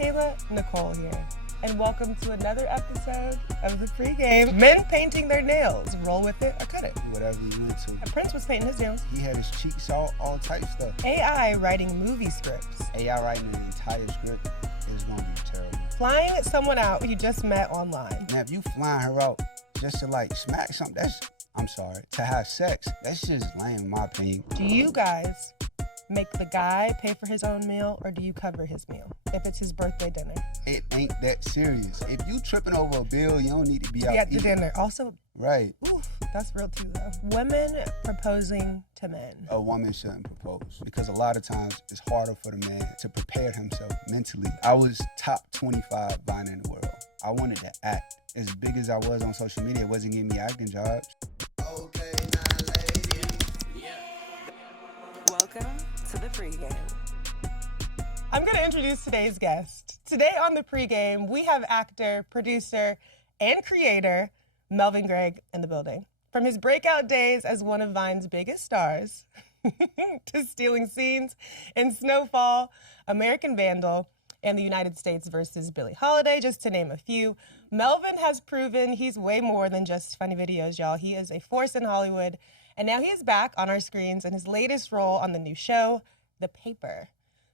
Kayla Nicole here, and welcome to another episode of the pregame. Men painting their nails, roll with it or cut it. Whatever you went to. Prince was painting his nails. He had his cheeks all type stuff. AI writing movie scripts. AI writing an entire script is going to be terrible. Flying someone out you just met online. Now, if you flying her out just to like smack something, to have sex, that's just lame in my opinion. Do you guys make the guy pay for his own meal, or do you cover his meal if it's his birthday dinner? It ain't that serious. If you tripping over a bill, you don't need to be out at the eating. dinner. Also, right. Oof, that's real too though. Women proposing to men. A woman shouldn't propose because a lot of times it's harder for the man to prepare himself mentally. I was top 25 viner in the world. I wanted to act. As big as I was on social media, it wasn't giving me acting jobs. Okay, now ladies. Welcome to the pregame. I'm going to introduce today's guest. Today on the pregame, we have actor, producer, and creator Melvin Gregg in the building. From his breakout days as one of Vine's biggest stars to stealing scenes in Snowfall, American Vandal, and the United States versus Billie Holiday, just to name a few, Melvin has proven he's way more than just funny videos, y'all. He is a force in Hollywood, and now he is back on our screens in his latest role on the new show, The Paper.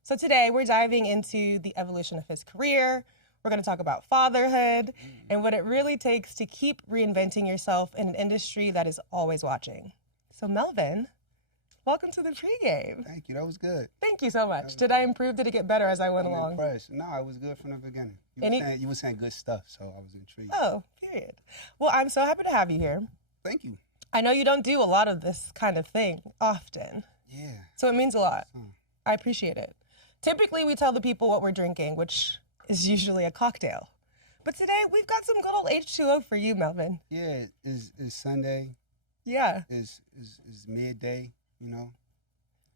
So today, we're diving into the evolution of his career. We're going to talk about fatherhood and what it really takes to keep reinventing yourself in an industry that is always watching. So Melvin, welcome to the pregame. Thank you. That was good. Thank you so much. Did I improve? Did it get better as I went along? Impressed. No, it was good from the beginning. You were saying good stuff, so I was intrigued. Oh, period. Well, I'm so happy to have you here. Thank you. I know you don't do a lot of this kind of thing often. Yeah. So it means a lot. I appreciate it. Typically, we tell the people what we're drinking, which is usually a cocktail. But today, we've got some good old H2O for you, Melvin. Yeah, it's Sunday. Yeah. It's midday, you know.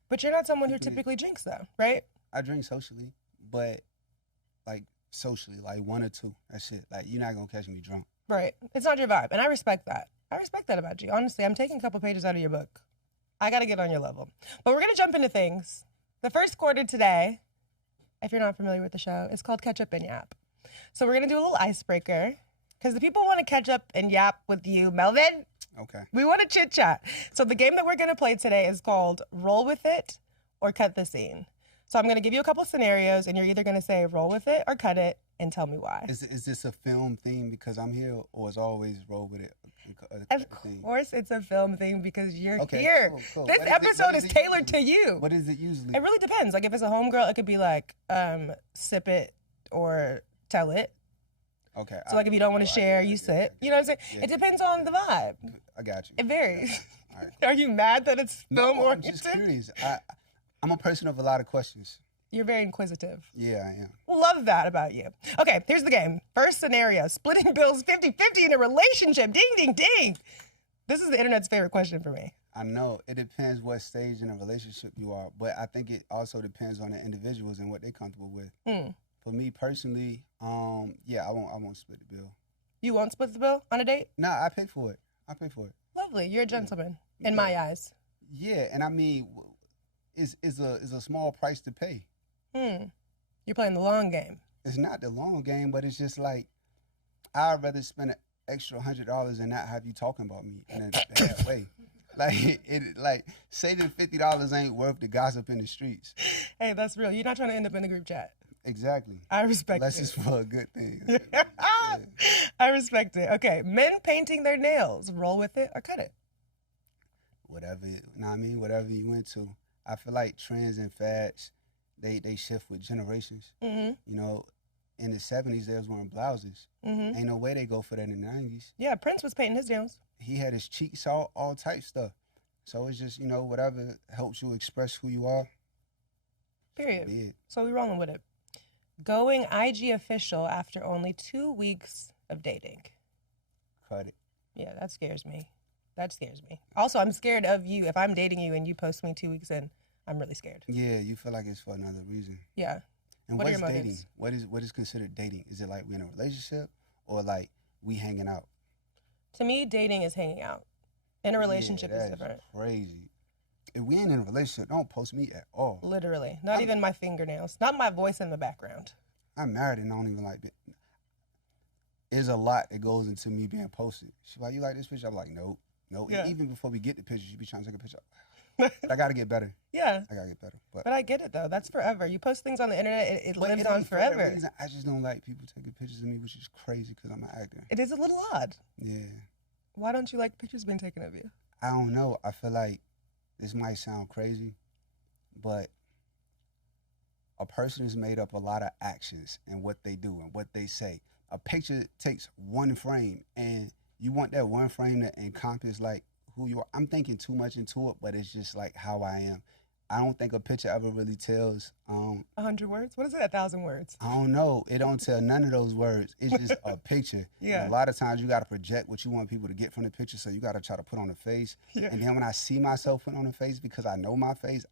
But you're not someone who typically drinks, though, right? I drink socially, but like one or two. That's it. Like, you're not going to catch me drunk. Right. It's not your vibe, and I respect that. I respect that about you. Honestly, I'm taking a couple pages out of your book. I got to get on your level. But we're going to jump into things. The first quarter today, if you're not familiar with the show, is called Ketchup and Yap. So we're going to do a little icebreaker because the people want to catch up and yap with you, Melvin. Okay. We want to chit chat. So the game that we're going to play today is called Roll With It or Cut the Scene. So I'm going to give you a couple scenarios and you're either going to say roll with it or cut it and tell me why. Is this a film theme because I'm here, or is always roll with it? Of course it's a film thing because you're okay, here. Cool. This episode is tailored to you. What is it usually? It really depends. Like if it's a homegirl, it could be like sip it or tell it. Okay. So like if you don't want to share, you sit. You know what I'm saying? Yeah. It depends on the vibe. I got you. It varies. All right. Are you mad that it's film oriented? I'm just curious. I'm a person of a lot of questions. You're very inquisitive. Yeah, I am. Love that about you. Okay, here's the game. First scenario, splitting bills 50-50 in a relationship. Ding, ding, ding. This is the internet's favorite question for me. I know. It depends what stage in a relationship you are, but I think it also depends on the individuals and what they're comfortable with. For me personally, yeah, I won't split the bill. You won't split the bill on a date? No, I pay for it. Lovely. You're a gentleman in my eyes. Yeah, and I mean, it's a small price to pay. You're playing the long game. It's not the long game, but it's just like, I'd rather spend an extra $100 and not have you talking about me in a bad way. Like saving $50 ain't worth the gossip in the streets. Hey, that's real. You're not trying to end up in the group chat. Exactly. I respect it. Unless it's for a good thing. Yeah. I respect it. Okay, men painting their nails. Roll with it or cut it. Whatever you went to. I feel like trends and fads, they shift with generations. You know, in the 70s, they was wearing blouses. Ain't no way they go for that in the 90s. Yeah, Prince was painting his nails. He had his cheeks all type stuff. So it's just, you know, whatever helps you express who you are. Period. So we rolling with it. Going IG official after only 2 weeks of dating. Cut it. Yeah, that scares me. Also, I'm scared of you. If I'm dating you and you post me 2 weeks in, I'm really scared. Yeah, you feel like it's for another reason. Yeah. And what what's are your dating? motives? What is considered dating? Is it like we in a relationship or like we hanging out? To me, dating is hanging out. In a relationship is different. That's crazy. If we ain't in a relationship, don't post me at all. Literally. Not even my fingernails. Not my voice in the background. I'm married and I don't even like it. There's a lot that goes into me being posted. She's like, you like this picture? I'm like, nope. Yeah. Even before we get the picture, she be trying to take a picture. But I got to get better. Yeah. I got to get better. But I get it, though. That's forever. You post things on the internet, it lives on for that forever. reason, I just don't like people taking pictures of me, which is crazy because I'm an actor. It is a little odd. Yeah. Why don't you like pictures being taken of you? I don't know. I feel like this might sound crazy, but a person is made up a lot of actions and what they do and what they say. A picture takes one frame, and you want that one frame to encompass like who you are. I'm thinking too much into it, but it's just like how I am. I don't think a picture ever really tells. 100 words? What is it? 1,000 words? I don't know. It don't tell none of those words. It's just a picture. Yeah. And a lot of times you got to project what you want people to get from the picture, so you got to try to put on a face. Yeah. And then when I see myself put on a face because I know my face,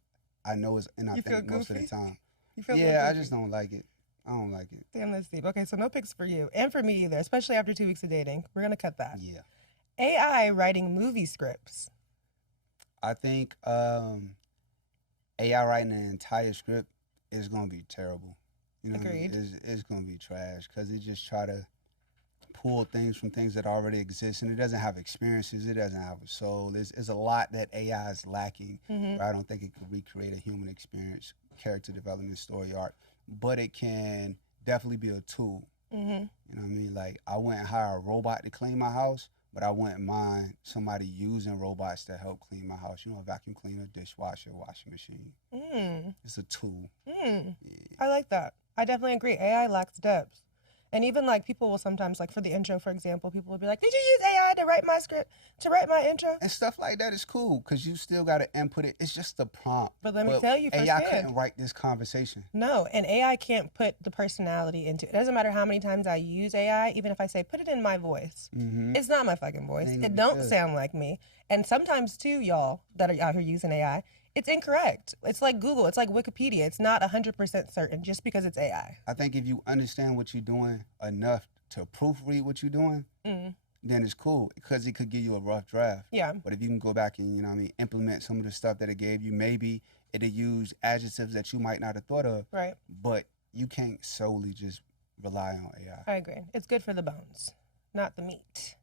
I know it's inauthentic most of the time. You feel Yeah, I goofy? just don't like it. I don't like it. Damn, that's deep. Okay, so no pics for you. And for me either, especially after 2 weeks of dating. We're going to cut that. Yeah. AI writing movie scripts. I think AI writing an entire script is going to be terrible. You know what I mean? Agreed. It's going to be trash because it just try to pull things from things that already exist, and it doesn't have experiences. It doesn't have a soul. There's a lot that AI is lacking. Mm-hmm. I don't think it could recreate a human experience, character development, story arc, but it can definitely be a tool. Mm-hmm. You know what I mean? Like, I wouldn't hire a robot to clean my house, but I wouldn't mind somebody using robots to help clean my house. You know, a vacuum cleaner, dishwasher, washing machine. Mm. It's a tool. Mm. Yeah. I like that. I definitely agree. AI lacks depth. And even like people will sometimes, like for the intro, for example, people will be like, did you use AI to write my script, to write my intro? And stuff like that is cool because you still got to input it. It's just the prompt. But let me tell you AI firsthand. couldn't write this conversation. No, and AI can't put the personality into it. It doesn't matter how many times I use AI, even if I say, put it in my voice. Mm-hmm. It's not my fucking voice. Ain't It no don't good. sound like me. And sometimes too, y'all that are out here using AI, it's incorrect. It's like Google. It's like Wikipedia. It's not 100% certain just because it's AI. I think if you understand what you're doing enough to proofread what you're doing, then it's cool because it could give you a rough draft. Yeah. But if you can go back and, you know what I mean, implement some of the stuff that it gave you, maybe it'll use adjectives that you might not have thought of. Right. But you can't solely just rely on AI. I agree. It's good for the bones, not the meat.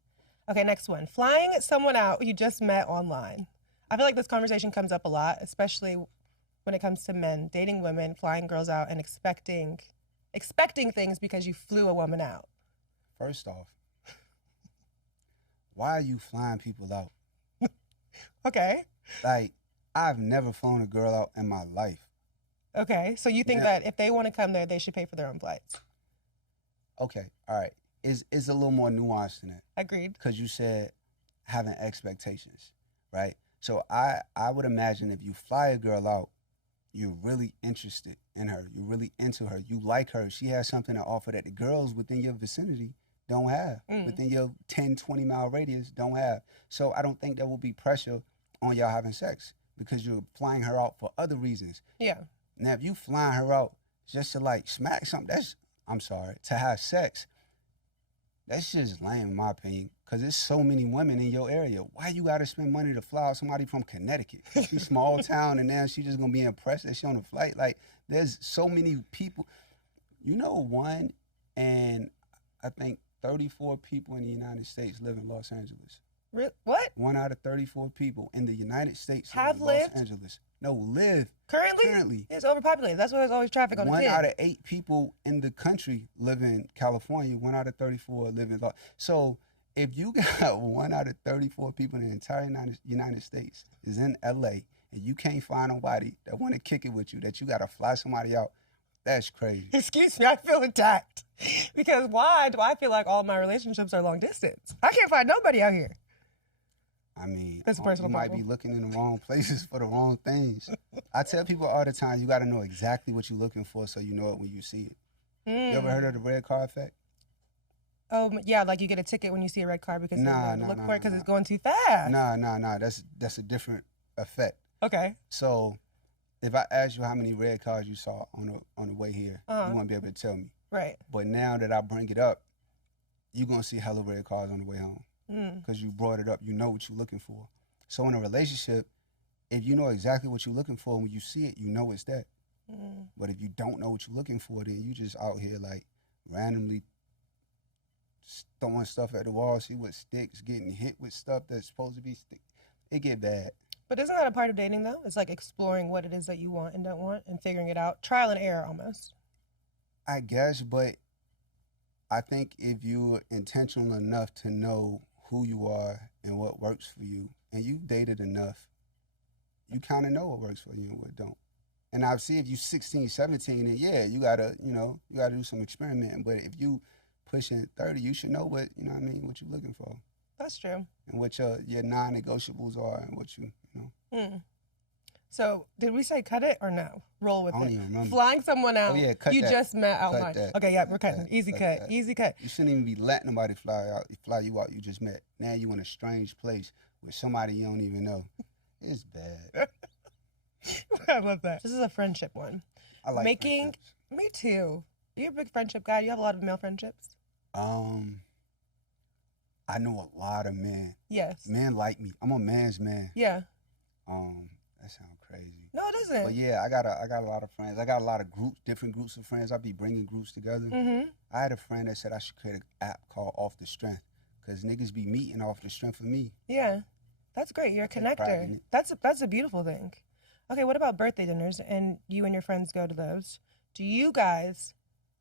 Okay, next one. Flying someone out you just met online. I feel like this conversation comes up a lot, especially when it comes to men dating women, flying girls out, and expecting things because you flew a woman out. First off, why are you flying people out? Okay. Like, I've never flown a girl out in my life. Okay. So you think that if they want to come there, they should pay for their own flights? Okay, all right. It's a little more nuanced than that. Agreed. Because you said having expectations, right? So I would imagine if you fly a girl out, you're really interested in her. You're really into her. You like her. She has something to offer that the girls within your vicinity don't have, within your 10, 20-mile radius don't have. So I don't think there will be pressure on y'all having sex because you're flying her out for other reasons. Yeah. Now, if you flying her out just to like smack something, to have sex, that's just lame in my opinion because there's so many women in your area. Why you got to spend money to fly out somebody from Connecticut? She's small town and now she's just going to be impressed that she's on a flight. Like, there's so many people. You know, one and I think 34 people in the United States live in Los Angeles. What? 1 out of 34 people in the United States Have live in lived? Los Angeles. No, live. Currently? It's overpopulated. That's why there's always traffic on the 1 10. out of 8 people in the country live in California. 1 out of 34 live in Los. So if you got 1 out of 34 people in the entire United States is in LA and you can't find nobody that want to kick it with you, that you got to fly somebody out, that's crazy. Excuse me, I feel attacked. Because why do I feel like all my relationships are long distance? I can't find nobody out here. I mean, That's a personal you might problem. be looking in the wrong places for the wrong things. I tell people all the time, you got to know exactly what you're looking for so you know it when you see it. You ever heard of the red car effect? Yeah, like you get a ticket when you see a red car because you look for it because nah. it's going too fast. Nah. That's a different effect. Okay. So if I ask you how many red cars you saw on the way here, you won't be able to tell me. Right. But now that I bring it up, you're going to see hella red cars on the way home because you brought it up. You know what you're looking for. So in a relationship, if you know exactly what you're looking for, when you see it, you know it's that. But if you don't know what you're looking for, then you just out here like randomly throwing stuff at the wall, see what sticks, getting hit with stuff that's supposed to be stick. It get bad. But isn't that a part of dating, though? It's like exploring what it is that you want and don't want and figuring it out. Trial and error, almost. I guess, but I think if you're intentional enough to know who you are and what works for you, and you've dated enough, you kind of know what works for you and what don't. And I see if you're 16, 17, and yeah, you gotta do some experimenting. But if you pushing 30, you should know what what you're looking for. That's true. And what your non-negotiables are, and what you know. So, did we say cut it or no? Roll with I don't it. even remember. Flying someone out. Oh yeah, cut you that. just met out Cut mine. that. Okay, yeah, we're cutting. Cut Easy that. cut. Easy cut. You shouldn't even be letting nobody fly you out. You just met. Now you in a strange place with somebody you don't even know. It's bad. I love that. This is a friendship one. I like Making. friendships. Me too. You're a big friendship guy. You have a lot of male friendships. I know a lot of men. Yes. Men like me. I'm a man's man. Yeah. That sounds crazy. No, it doesn't. But yeah, I got a lot of friends. I got a lot of groups, different groups of friends. I be bringing groups together. Mm-hmm. I had a friend that said I should create an app called Off the Strength, because niggas be meeting off the strength of me. Yeah. That's great. You're a Take pride in connector. it. That's a beautiful thing. Okay, what about birthday dinners? And you and your friends go to those. Do you guys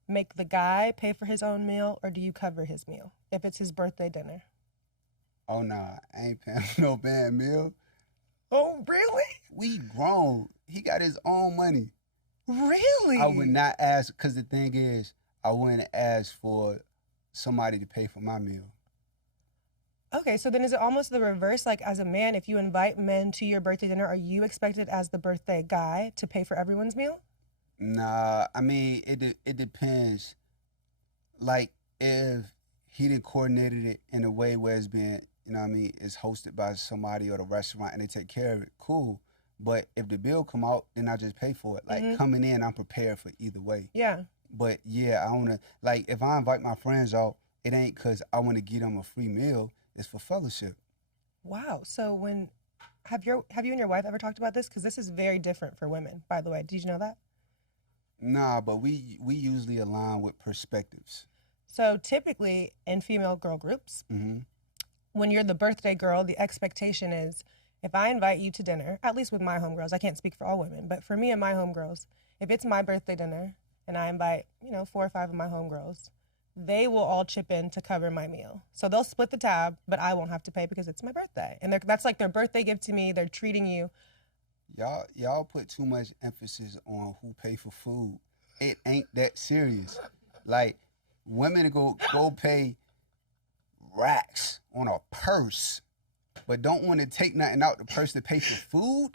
make the guy pay for his own meal, or do you cover his meal if it's his birthday dinner? Oh nah, I ain't paying for no band meal. Oh, really? We grown. He got his own money. Really? I would not ask, because the thing is, I wouldn't ask for somebody to pay for my meal. Okay, so then is it almost the reverse? Like, as a man, if you invite men to your birthday dinner, are you expected as the birthday guy to pay for everyone's meal? Nah, I mean, it depends. Like, if he done coordinated it in a way where it's been, it's hosted by somebody or the restaurant and they take care of it, cool. But if the bill come out, then I just pay for it. Like, coming in, I'm prepared for either way. Yeah. But yeah, I want to, like, if I invite my friends out, it ain't because I want to give them a free meal. It's for fellowship. Wow. So have you and your wife ever talked about this? Because this is very different for women, by the way. Did you know that? Nah, but we usually align with perspectives. So typically in female girl groups, when you're the birthday girl, the expectation is, if I invite you to dinner, at least with my homegirls, I can't speak for all women, but for me and my homegirls, if it's my birthday dinner and I invite, 4 or 5 of my homegirls, they will all chip in to cover my meal. So they'll split the tab, but I won't have to pay because it's my birthday. And that's like their birthday gift to me. They're treating you. Y'all put too much emphasis on who pay for food. It ain't that serious. Like, women go pay racks on a purse, but don't want to take nothing out the purse to pay for food.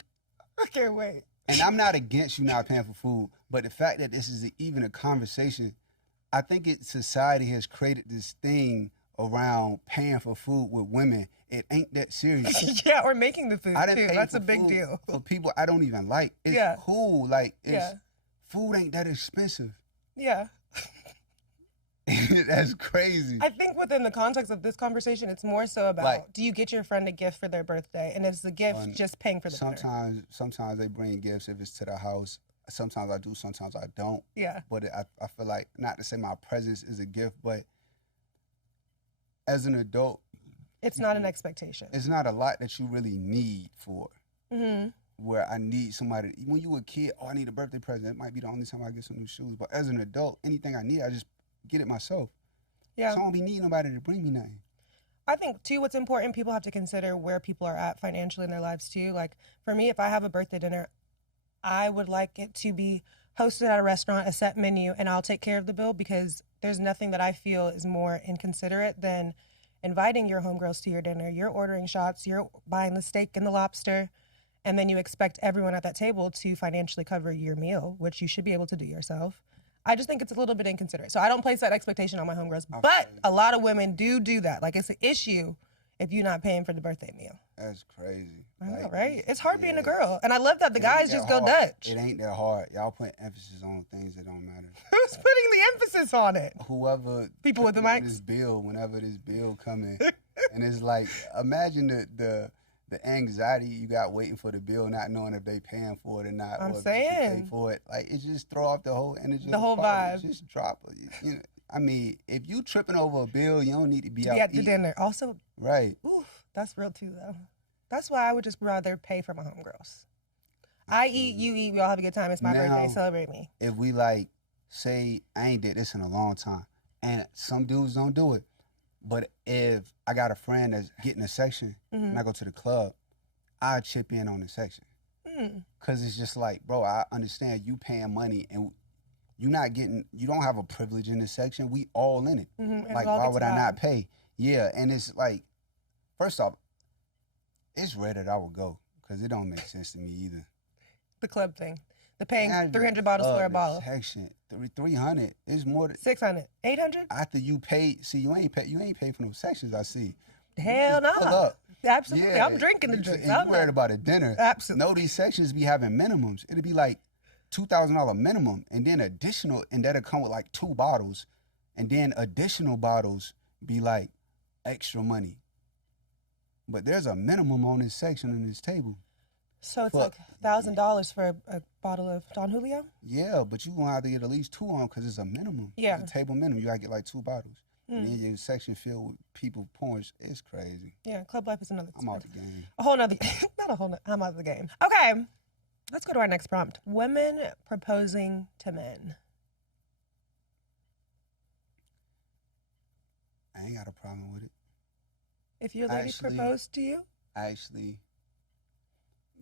Okay, wait. And I'm not against you not paying for food, but the fact that this is even a conversation, I think society has created this thing around paying for food with women. It ain't that serious. Yeah, or making the food, I didn't too. pay That's for a big food deal. for people I don't even like. It's cool. Like, food ain't that expensive. Yeah. That's crazy. I think within the context of this conversation, it's more so about, like, do you get your friend a gift for their birthday? And is the gift just paying for the dinner? Sometimes they bring gifts if it's to the house. Sometimes I do, sometimes I don't. Yeah. But I feel like, not to say my presence is a gift, but as an adult, it's not an expectation. It's not a lot that you really need for. Where I need somebody. When you were a kid, I need a birthday present. It might be the only time I get some new shoes. But as an adult, anything I need, I just get it myself. Yeah. So I don't be needing nobody to bring me nothing. I think, too, what's important, people have to consider where people are at financially in their lives, too. Like, for me, if I have a birthday dinner, I would like it to be hosted at a restaurant, a set menu, and I'll take care of the bill, because there's nothing that I feel is more inconsiderate than inviting your homegirls to your dinner. You're ordering shots, you're buying the steak and the lobster, and then you expect everyone at that table to financially cover your meal, which you should be able to do yourself. I just think it's a little bit inconsiderate. So I don't place that expectation on my homegirls. Okay. But a lot of women do that. Like, it's an issue if you're not paying for the birthday meal. That's crazy. I know, right? It's hard being a girl. And I love that the guys just go Dutch. It ain't that hard. Y'all put emphasis on things that don't matter. Who's putting the emphasis on it? Whoever. People with the mics? Whenever this bill coming. And it's like, imagine the the anxiety you got waiting for the bill, not knowing if they paying for it or not, I'm or if they should pay saying. for it. Like, it just throw off the whole energy. The of whole party. vibe. Just drop it. You know, I mean, if you tripping over a bill, you don't need to be out at the eating. dinner. Also, Right. oof, that's real too, though. That's why I would just rather pay for my homegirls. I eat, you eat, we all have a good time. It's my birthday. Celebrate me. If we like, say, I ain't did this in a long time, and some dudes don't do it, but if I got a friend that's getting a section and I go to the club, I chip in on the section. Cause it's just like, bro, I understand you paying money and you don't have a privilege in this section. We all in it. Like, why would I not pay? Yeah, and it's like, first off, it's rare that I would go because it don't make sense to me either. The club thing. The paying 300 bottles for a bottle. Section 300 is more than 600, 800. After you pay, see, you ain't pay for no sections. I see. Hell no. Pull up. Absolutely. Yeah, I'm drinking the drinks. And you worried about a dinner. Absolutely. No, these sections be having minimums. It'll be like $2,000 minimum, and then additional, and that'll come with like 2 bottles, and then additional bottles be like extra money. But there's a minimum on this section on this table. So it's like $1,000 for a bottle of Don Julio? Yeah, but you gonna have to get at least 2 on because it's a minimum. Yeah. It's a table minimum. You gotta get like 2 bottles. And then your section filled with people pouring. It's crazy. Yeah, club life is another. I'm out the game. A whole nother, not a whole nother, I'm out of the game. Okay, let's go to our next prompt. Women proposing to men. I ain't got a problem with it. If your lady proposed to you? Actually,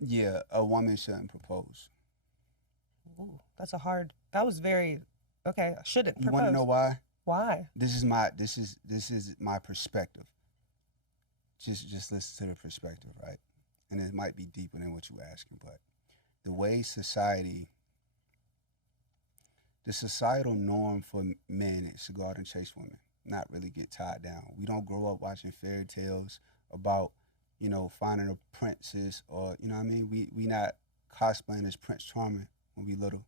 yeah, a woman shouldn't propose. Ooh, that was very, okay, I shouldn't propose. You want to know why? Why? This is my perspective. Just listen to the perspective, right? And it might be deeper than what you're asking, but the way the societal norm for men is to go out and chase women, not really get tied down. We don't grow up watching fairy tales about, finding a princess or, you know what I mean? We not cosplaying as Prince Charming when we little.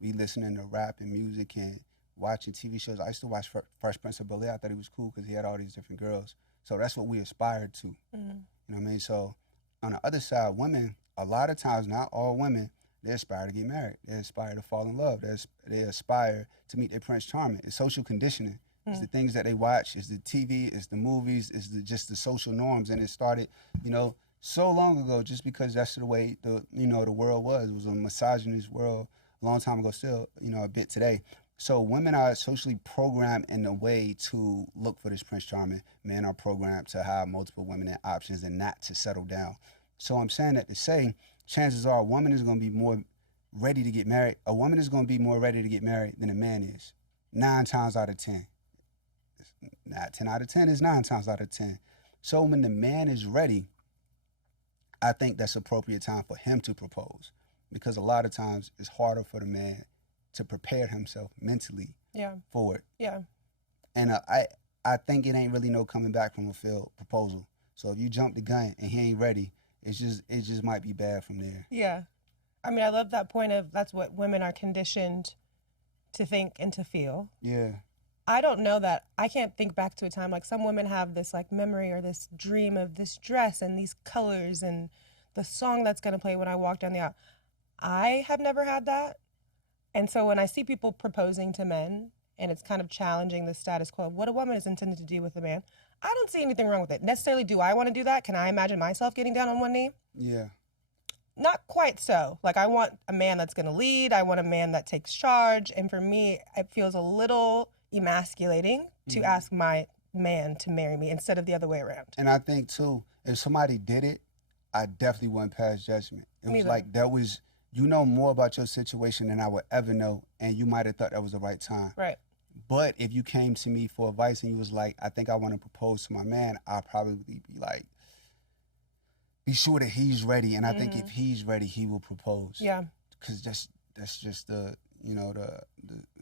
We listening to rap and music and watching TV shows. I used to watch Fresh Prince of Bel-Air. I thought he was cool because he had all these different girls. So that's what we aspired to. You know what I mean? So on the other side, women, a lot of times, not all women, they aspire to get married. They aspire to fall in love. They aspire to meet their Prince Charming. It's social conditioning. It's the things that they watch. It's the TV. It's the movies. It's just the social norms. And it started, so long ago, just because that's the way the world was. It was a misogynist world a long time ago, still, a bit today. So women are socially programmed in a way to look for this Prince Charming. Men are programmed to have multiple women and options and not to settle down. So I'm saying that to say, chances are a woman is going to be more ready to get married. A woman is going to be more ready to get married than a man is. 9 times out of 10. Not 10 out of 10, it's 9 times out of 10. So when the man is ready, I think that's appropriate time for him to propose. Because a lot of times it's harder for the man to prepare himself mentally for it. Yeah. And I think it ain't really no coming back from a failed proposal. So if you jump the gun and he ain't ready, it just might be bad from there. Yeah. I mean, I love that point of that's what women are conditioned to think and to feel. Yeah. I don't know that. I can't think back to a time, like some women have this like memory or this dream of this dress and these colors and the song that's going to play when I walk down the aisle. I have never had that. And so when I see people proposing to men and it's kind of challenging the status quo of what a woman is intended to do with a man, I don't see anything wrong with it. Necessarily, do I want to do that? Can I imagine myself getting down on one knee? Yeah. Not quite so. Like, I want a man that's going to lead. I want a man that takes charge. And for me, it feels a little emasculating to ask my man to marry me instead of the other way around. And I think, too, if somebody did it, I definitely wouldn't pass judgment. It was like there was, more about your situation than I would ever know, and you might have thought that was the right time. Right. But if you came to me for advice and you was like, I think I want to propose to my man, I'd probably be like, be sure that he's ready. And I think if he's ready, he will propose. Yeah. Because that's just the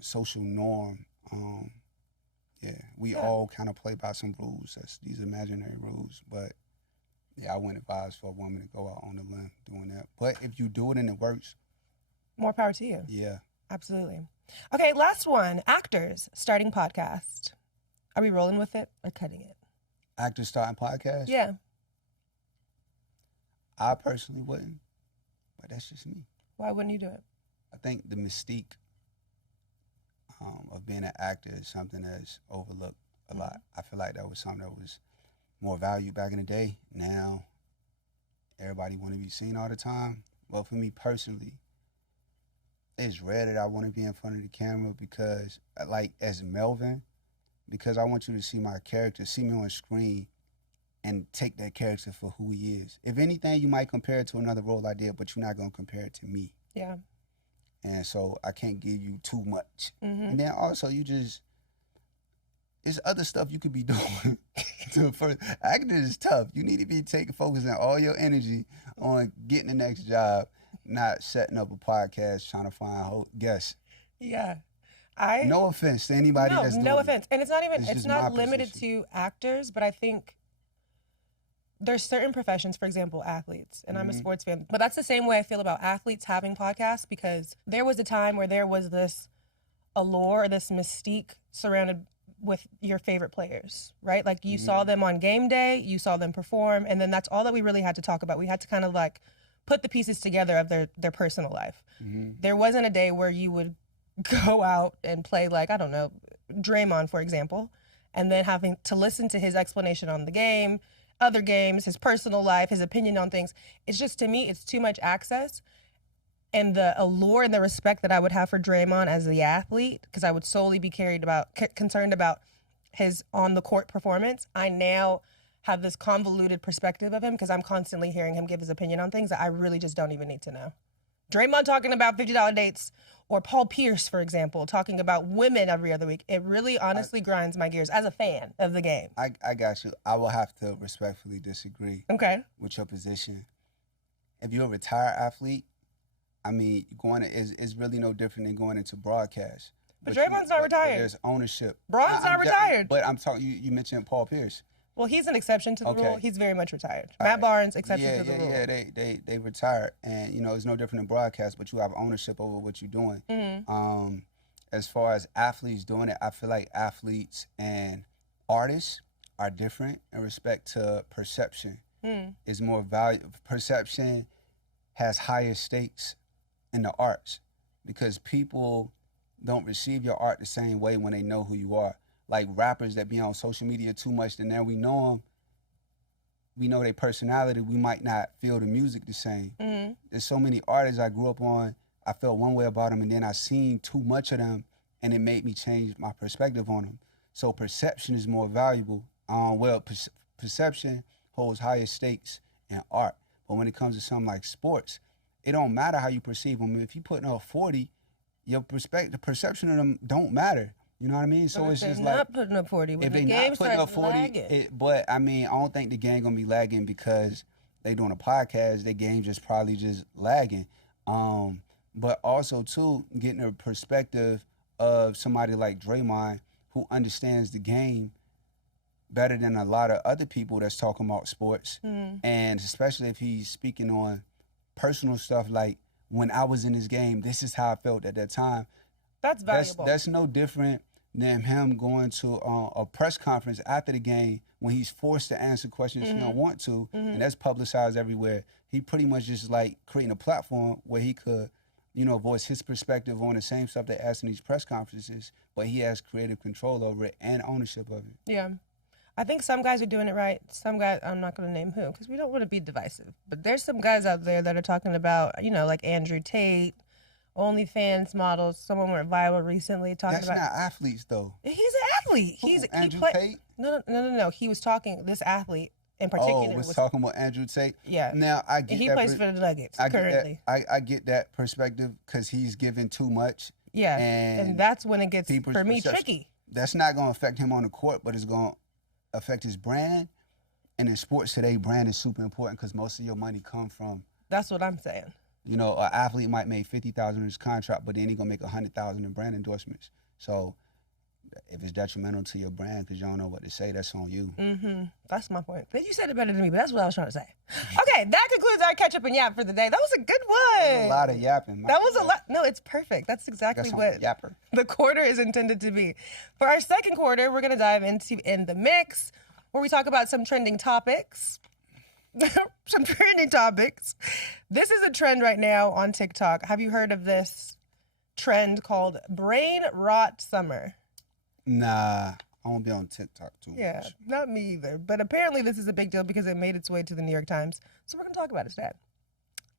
social norm. We all kind of play by some rules. That's these imaginary rules. But yeah, I wouldn't advise for a woman to go out on the limb doing that. But if you do it and it works, more power to you. Yeah. Absolutely. Okay, last one. Actors starting podcast. Are we rolling with it or cutting it? Actors starting podcast? Yeah. I personally wouldn't, but that's just me. Why wouldn't you do it? I think the mystique of being an actor is something that's overlooked a lot. I feel like that was something that was more valued back in the day. Now, everybody want to be seen all the time. Well, for me personally, it's rare that I want to be in front of the camera because, like, as Melvin, because I want you to see my character, see me on screen, and take that character for who he is. If anything, you might compare it to another role I did, but you're not going to compare it to me. Yeah. And so I can't give you too much. Mm-hmm. And then also, it's other stuff you could be doing. Acting is tough. You need to be focusing all your energy on getting the next job, not setting up a podcast trying to find guests. Yeah. No offense to anybody that's doing no offense. And it's not limited position. to actors, but I think there's certain professions, for example, athletes, and I'm a sports fan, but that's the same way I feel about athletes having podcasts, because there was a time where there was this allure, this mystique surrounded with your favorite players, right? Like you saw them on game day, you saw them perform, and then that's all that we really had to talk about. We had to kind of like put the pieces together of their personal life. There wasn't a day where you would go out and play, like, I don't know, Draymond, for example, and then having to listen to his explanation on the game, other games, his personal life, his opinion on things. It's just, to me, it's too much access. And the allure and the respect that I would have for Draymond as the athlete, because I would solely be concerned about his on-the-court performance, I now have this convoluted perspective of him because I'm constantly hearing him give his opinion on things that I really just don't even need to know. Draymond talking about $50 dates, or Paul Pierce, for example, talking about women every other week. It really honestly grinds my gears as a fan of the game. I got you. I will have to respectfully disagree with your position. If you're a retired athlete, I mean, it's really no different than going into broadcast. But Draymond's not retired. There's ownership. Bron's not retired. But I'm talking, you mentioned Paul Pierce. Well, he's an exception to the rule. He's very much retired. All Matt Barnes, exception to the rule. Yeah, they retired. And, it's no different than broadcast, but you have ownership over what you're doing. As far as athletes doing it, I feel like athletes and artists are different in respect to perception. Is more valuable. Perception has higher stakes in the arts because people don't receive your art the same way when they know who you are. Like rappers that be on social media too much, then now we know them. We know their personality. We might not feel the music the same. There's so many artists I grew up on. I felt one way about them, and then I seen too much of them, and it made me change my perspective on them. So perception is more valuable. Perception holds higher stakes in art. But when it comes to something like sports, it don't matter how you perceive them. If you putting up 40, the perception of them don't matter. You know what I mean? So it's just like, not putting up 40. If they not putting up 40, but I mean, I don't think the game gonna be lagging because they doing a podcast. Their game just probably just lagging. But also too, getting a perspective of somebody like Draymond who understands the game better than a lot of other people that's talking about sports, and especially if he's speaking on personal stuff like, when I was in this game, this is how I felt at that time. That's valuable. That's no different than him going to a press conference after the game when he's forced to answer questions he don't want to, and that's publicized everywhere. He pretty much just like creating a platform where he could, voice his perspective on the same stuff they ask in these press conferences, but he has creative control over it and ownership of it. Yeah. I think some guys are doing it right. Some guys, I'm not going to name who, because we don't want to be divisive. But there's some guys out there that are talking about, like Andrew Tate, OnlyFans models. Someone went viral recently talking about. That's not athletes, though. He's an athlete. Andrew Tate? No. He was talking, this athlete in particular. Was talking about Andrew Tate? Yeah. Now, I get he that. He plays for the Nuggets currently. I get that perspective because he's given too much. Yeah. And that's when it gets, for me, tricky. That's not going to affect him on the court, but it's going to affect his brand. And in sports today, brand is super important because most of your money come from. That's what I'm saying. An athlete might make $50,000 in his contract, but then he's gonna make $100,000 in brand endorsements. So if it's detrimental to your brand because you don't know what to say, that's on you. That's my point. But you said it better than me, but that's what I was trying to say. Okay, that concludes our Ketchup and Yap for the day. That was a good one. A lot of yapping. That was a lot. No, it's perfect. That's exactly what yapper. The quarter is intended to be. For our second quarter, we're going to dive into In the Mix, where we talk about some trending topics. some trending topics. This is a trend right now on TikTok. Have you heard of this trend called brain rot summer? Nah, I won't be on TikTok too Yeah, much. not me either. But apparently this is a big deal because it made its way to the New York Times. So we're going to talk about it today.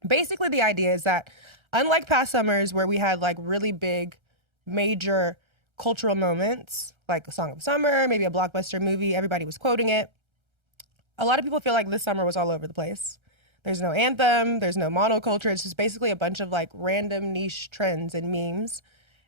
Basically, the idea is that unlike past summers where we had like really big, major cultural moments, like a Song of Summer, maybe a blockbuster movie, everybody was quoting it. A lot of people feel like this summer was all over the place. There's no anthem, there's no monoculture. It's just basically a bunch of like random niche trends and memes.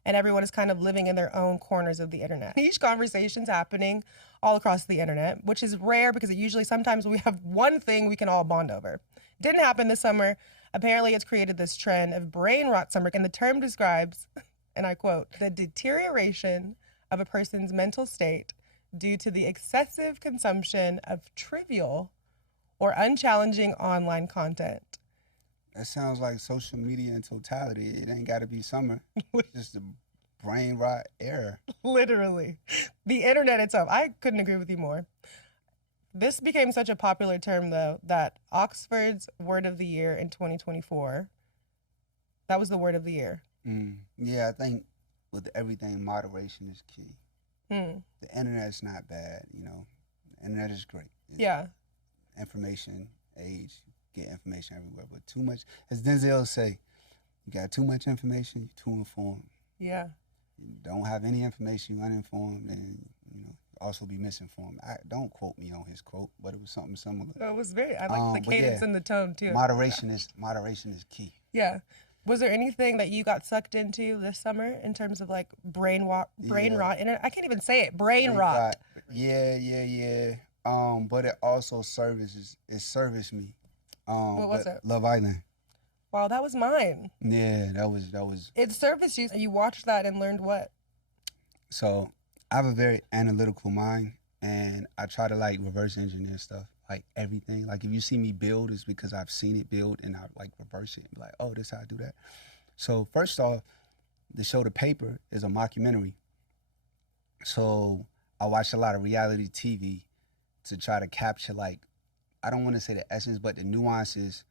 And everyone is kind of living in their own corners of the internet. Niche conversations happening all across the internet, which is rare because sometimes we have one thing we can all bond over. Didn't happen this summer. Apparently, it's created this trend of brain rot summer, and the term describes, and I quote, the deterioration of a person's mental state due to the excessive consumption of trivial or unchallenging online content. That sounds like social media in totality. It ain't got to be summer. It's just a brain rot era. Literally. The internet itself. I couldn't agree with you more. This became such a popular term, though, that Oxford's word of the year in 2024, that was the word of the year. Yeah, I think with everything, moderation is key. The internet's not bad, you know. The internet is great. Yeah. Information, age, get information everywhere. But too much, as Denzel say, you got too much information, you're too informed. Yeah. You don't have any information, you're uninformed, and, you know, also be misinformed. Don't quote me on his quote, but it was something similar. It was I like the cadence and the tone, too. Moderation is key. Yeah. Was there anything that you got sucked into this summer in terms of like brain rot? I can't even say it. Brain rot. Yeah. But it also serviced me. What was it? Love Island. Wow, that was mine. Yeah, that was. It serviced you. You watched that and learned what? So I have a very analytical mind, and I try to like reverse engineer stuff, like everything. Like if you see me build, it's because I've seen it build, and I like reverse it and be like, oh, this is how I do that. So first off, the show The Paper is a mockumentary. So I watch a lot of reality TV to try to capture, like, I don't want to say the essence, but the nuances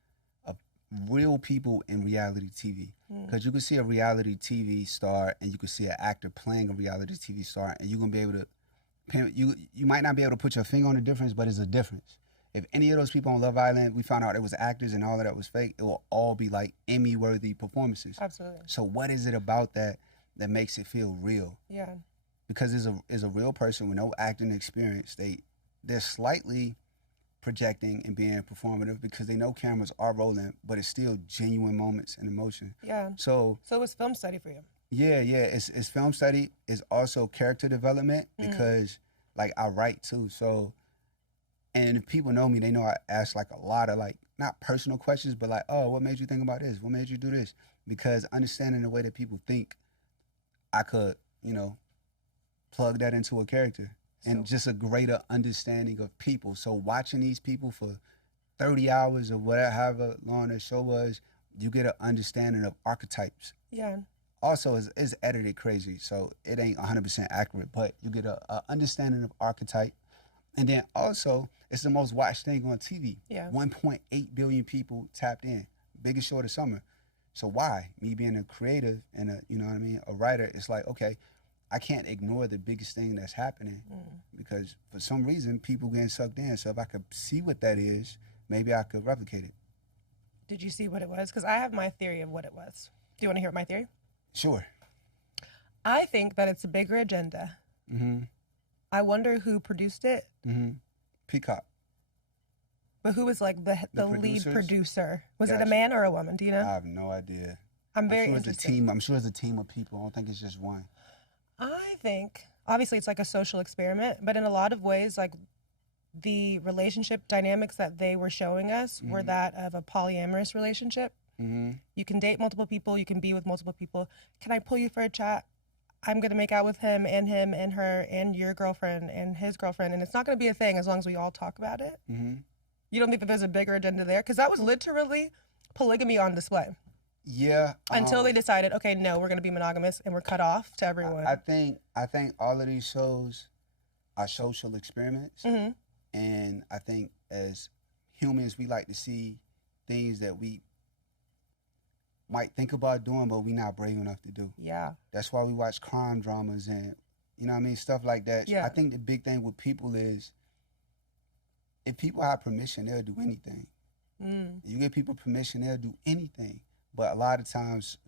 of real people in reality TV. Because you can see a reality TV star and you can see an actor playing a reality TV star, and you're going to be able to, you might not be able to put your finger on the difference, but it's a difference. If any of those people on Love Island, we found out it was actors and all of that was fake, it will all be like Emmy-worthy performances. Absolutely. So what is it about that makes it feel real? Yeah. Because it's a real person with no acting experience. They're slightly projecting and being performative because they know cameras are rolling, but it's still genuine moments and emotion. Yeah. So it was film study for you. Yeah. It's film study. It's also character development because like I write too. So, and if people know me, they know I ask like a lot of like, not personal questions, but like, oh, what made you think about this? What made you do this? Because understanding the way that people think, I could, you know, plug that into a character. And just a greater understanding of people. So watching these people for 30 hours or whatever, however long the show was, you get an understanding of archetypes. Yeah. Also, it's edited crazy, so it ain't 100% accurate, but you get a understanding of archetype. And then also, it's the most watched thing on TV. Yeah. 1.8 billion people tapped in. Biggest show of the summer. So why? Me being a creative and a writer, it's like, okay, I can't ignore the biggest thing that's happening because for some reason people getting sucked in. So if I could see what that is, maybe I could replicate it. Did you see what it was? Because I have my theory of what it was. Do you want to hear my theory? Sure. I think that it's a bigger agenda. I wonder who produced it. Peacock. But who was like the lead producer? Was it a Gotcha. man or a woman? Do you know? I have no idea. I'm very sure interested. I'm sure it's a team of people. I don't think it's just one. I think, obviously it's like a social experiment, but in a lot of ways, like the relationship dynamics that they were showing us were that of a polyamorous relationship. You can date multiple people, you can be with multiple people. Can I pull you for a chat? I'm going to make out with him and her and your girlfriend and his girlfriend, and it's not going to be a thing as long as we all talk about it. You don't think that there's a bigger agenda there? Because that was literally polygamy on display. Yeah. Until they decided, okay, no, we're going to be monogamous and we're cut off to everyone. I think all of these shows are social experiments. And I think as humans, we like to see things that we might think about doing, but we not brave enough to do. Yeah. That's why we watch crime dramas and, you know what I mean, stuff like that. Yeah. I think the big thing with people is if people have permission, they'll do anything. You give people permission, they'll do anything. But a lot of times,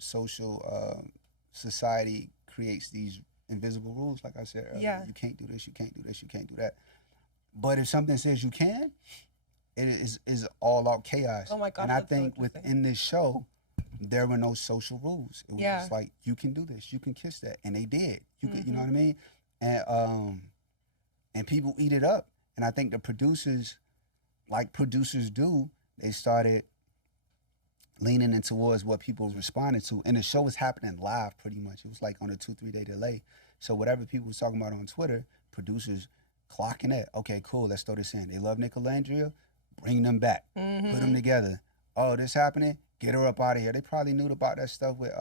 society creates these invisible rules, like I said earlier. Yeah. You can't do this, you can't do this, you can't do that. But if something says you can, it is all out chaos. Oh my God, and I that's so think interesting. within this show, there were no social rules. It was Yeah. just like, you can do this, you can kiss that, and they did. You could, you know Mm-hmm. what I mean? And people eat it up. And I think the producers, like producers do, they started leaning in towards what people responded to. And the show was happening live pretty much. It was like on a 2-3 day delay. So whatever people was talking about on Twitter, producers clocking that. Okay, cool, let's throw this in. They love Nicolandria, bring them back. Mm-hmm. Put them together. Oh, this happening? Get her up out of here. They probably knew about that stuff with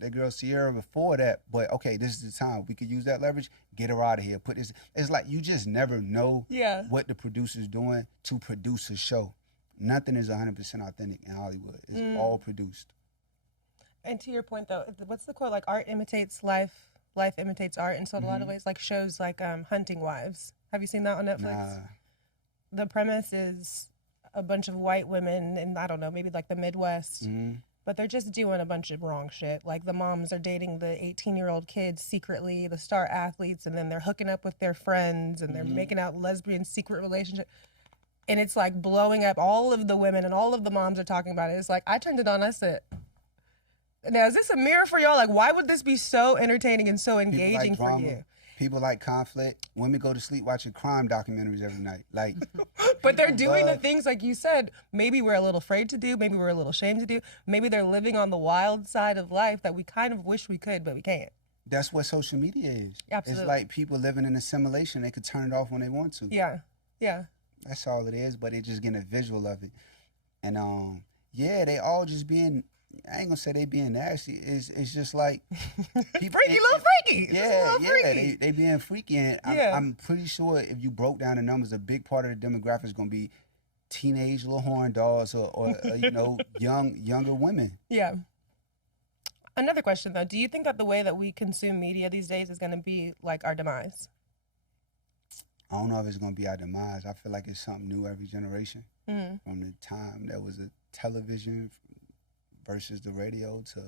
that girl Sierra before that, but okay, this is the time. We could use that leverage. Get her out of here. Put this. It's like you just never know Yeah. what the producer's doing to produce a show. Nothing is 100% authentic in Hollywood. It's all produced. And to your point, though, what's the quote? Like, art imitates life, life imitates art. And so in a lot of ways, like shows like Hunting Wives. Have you seen that on Netflix? Nah. The premise is a bunch of white women in, I don't know, maybe like the Midwest, but they're just doing a bunch of wrong shit. Like the moms are dating the 18-year-old kids secretly, the star athletes, and then they're hooking up with their friends and they're making out lesbian secret relationship. And it's like blowing up. All of the women and all of the moms are talking about it. It's like, I turned it on, I said, now is this a mirror for y'all? Like, why would this be so entertaining and so People engaging like for drama. you? People like conflict. Women go to sleep watching crime documentaries every night. Like, But they're people doing the love- things like you said, maybe we're a little afraid to do, maybe we're a little ashamed to do. Maybe they're living on the wild side of life that we kind of wish we could, but we can't. That's what social media is. Absolutely. It's like people living in a simulation. They could turn it off when they want to. Yeah. Yeah. That's all it is, but they just getting a visual of it. And yeah, they all just being, I ain't gonna say they being nasty. It's just like Freaky, little freaky. Just a Yeah, little yeah, freaky. they being freaky. And Yeah. I'm pretty sure if you broke down the numbers, a big part of the demographic is gonna be teenage little horn dogs or you know, younger women. Yeah. Another question though, do you think that the way that we consume media these days is going to be like our demise? I don't know if it's gonna be our demise. I feel like it's something new every generation. From the time there was a television versus the radio to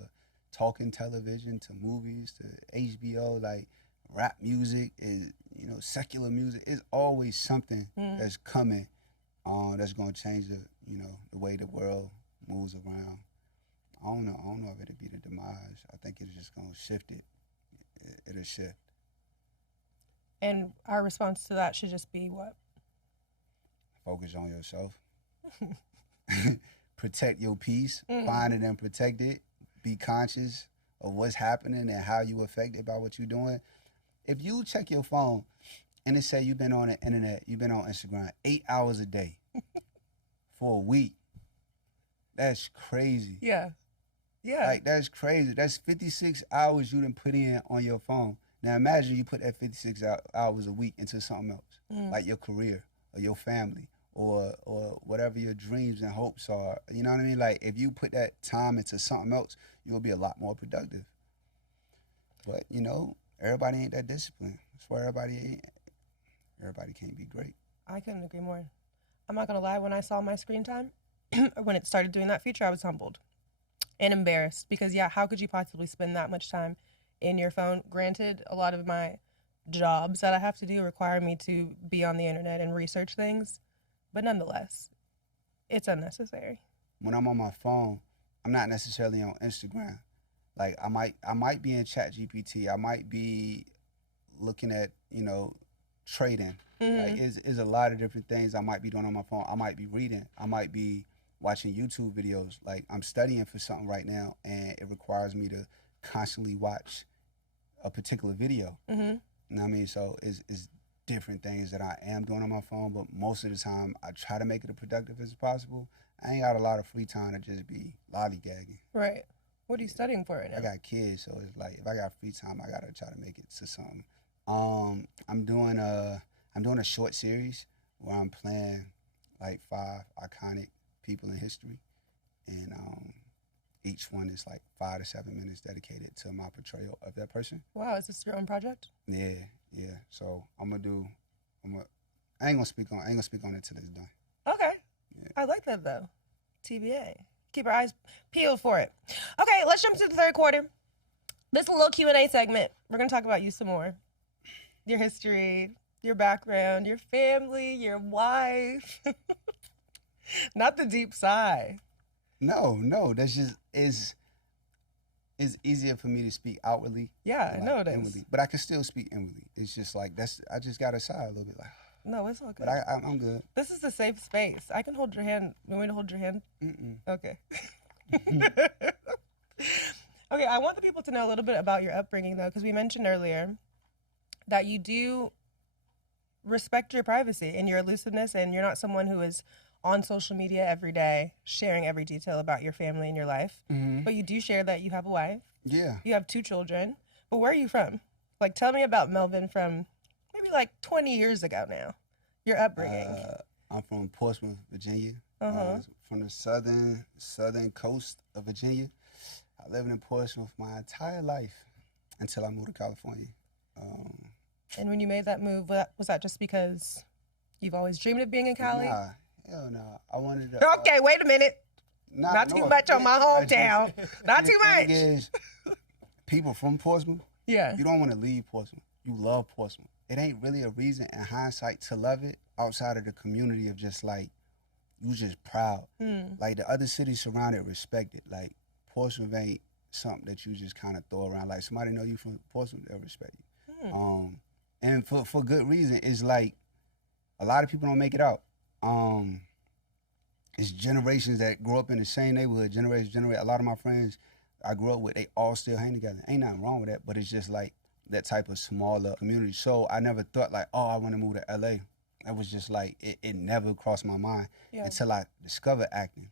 talking television to movies to HBO, like rap music is, you know, secular music. It's always something that's coming that's gonna change the, you know, the way the world moves around. I don't know if it'll be the demise. I think it's just gonna shift it. It'll shift. And our response to that should just be what? Focus on yourself. Protect your peace. Find it and protect it. Be conscious of what's happening and how you affected by what you're doing. If you check your phone and it say you've been on the internet, you've been on Instagram 8 hours a day for a week, that's crazy. Yeah. Yeah. Like, that's crazy. That's 56 hours you done put in on your phone. Now imagine you put that 56 hours a week into something else, like your career or your family or whatever your dreams and hopes are. You know what I mean? Like, if you put that time into something else, you'll be a lot more productive. But, you know, everybody ain't that disciplined. That's why everybody can't be great. I couldn't agree more. I'm not going to lie, when I saw my screen time, when it started doing that feature, I was humbled and embarrassed because, yeah, how could you possibly spend that much time in your phone? Granted, a lot of my jobs that I have to do require me to be on the internet and research things, but nonetheless, it's unnecessary. When I'm on my phone, I'm not necessarily on Instagram. Like, I might be in ChatGPT. I might be looking at, you know, trading. Like, it's a lot of different things I might be doing on my phone. I might be reading. I might be watching YouTube videos. Like, I'm studying for something right now, and it requires me to constantly watch a particular video. You know what I mean? So it's different things that I am doing on my phone, but most of the time I try to make it as productive as possible. I ain't got a lot of free time to just be lollygagging. Right. What are you studying for right now? I got kids, so it's like if I got free time, I gotta try to make it to something. I'm doing a short series where I'm playing like 5 iconic people in history, and each one is like 5 to 7 minutes dedicated to my portrayal of that person. Wow, is this your own project? Yeah. So I ain't gonna speak on it till it's done. Okay. Yeah. I like that though. TBA. Keep our eyes peeled for it. Okay, let's jump to the third quarter. This is a little Q&A segment. We're gonna talk about you some more. Your history, your background, your family, your wife. Not the deep sigh. No, that's just it's easier for me to speak outwardly. Yeah, I know it is. Inwardly, but I can still speak inwardly. It's just like I just got to sigh a little bit, like. No, it's all good. But I'm good. This is a safe space. I can hold your hand. You want me to hold your hand? Mm-mm. Okay. Okay, I want the people to know a little bit about your upbringing, though, because we mentioned earlier that you do respect your privacy and your elusiveness, and you're not someone who is on social media every day sharing every detail about your family and your life. Mm-hmm. But you do share that you have a wife. Yeah. You have 2 children. But where are you from? Like, tell me about Melvin from maybe like 20 years ago now. Your upbringing. I'm from Portsmouth, Virginia. Uh-huh. From the southern coast of Virginia. I lived in Portsmouth my entire life until I moved to California. And when you made that move, was that just because you've always dreamed of being in Cali? Nah, hell no. I wanted to. Okay, wait a minute. Not too much on my hometown. Not too much. The thing is, people from Portsmouth, Yeah. you don't want to leave Portsmouth. You love Portsmouth. It ain't really a reason in hindsight to love it outside of the community of just like, you just proud. Like the other cities surrounded respect it. Like Portsmouth ain't something that you just kind of throw around. Like somebody know you from Portsmouth, they'll respect you. And for good reason. It's like a lot of people don't make it out. It's generations that grow up in the same neighborhood, generation. A lot of my friends I grew up with, they all still hang together. Ain't nothing wrong with that, but it's just like that type of smaller community. So I never thought like, oh, I want to move to LA. That was just like, it never crossed my mind until I discovered acting.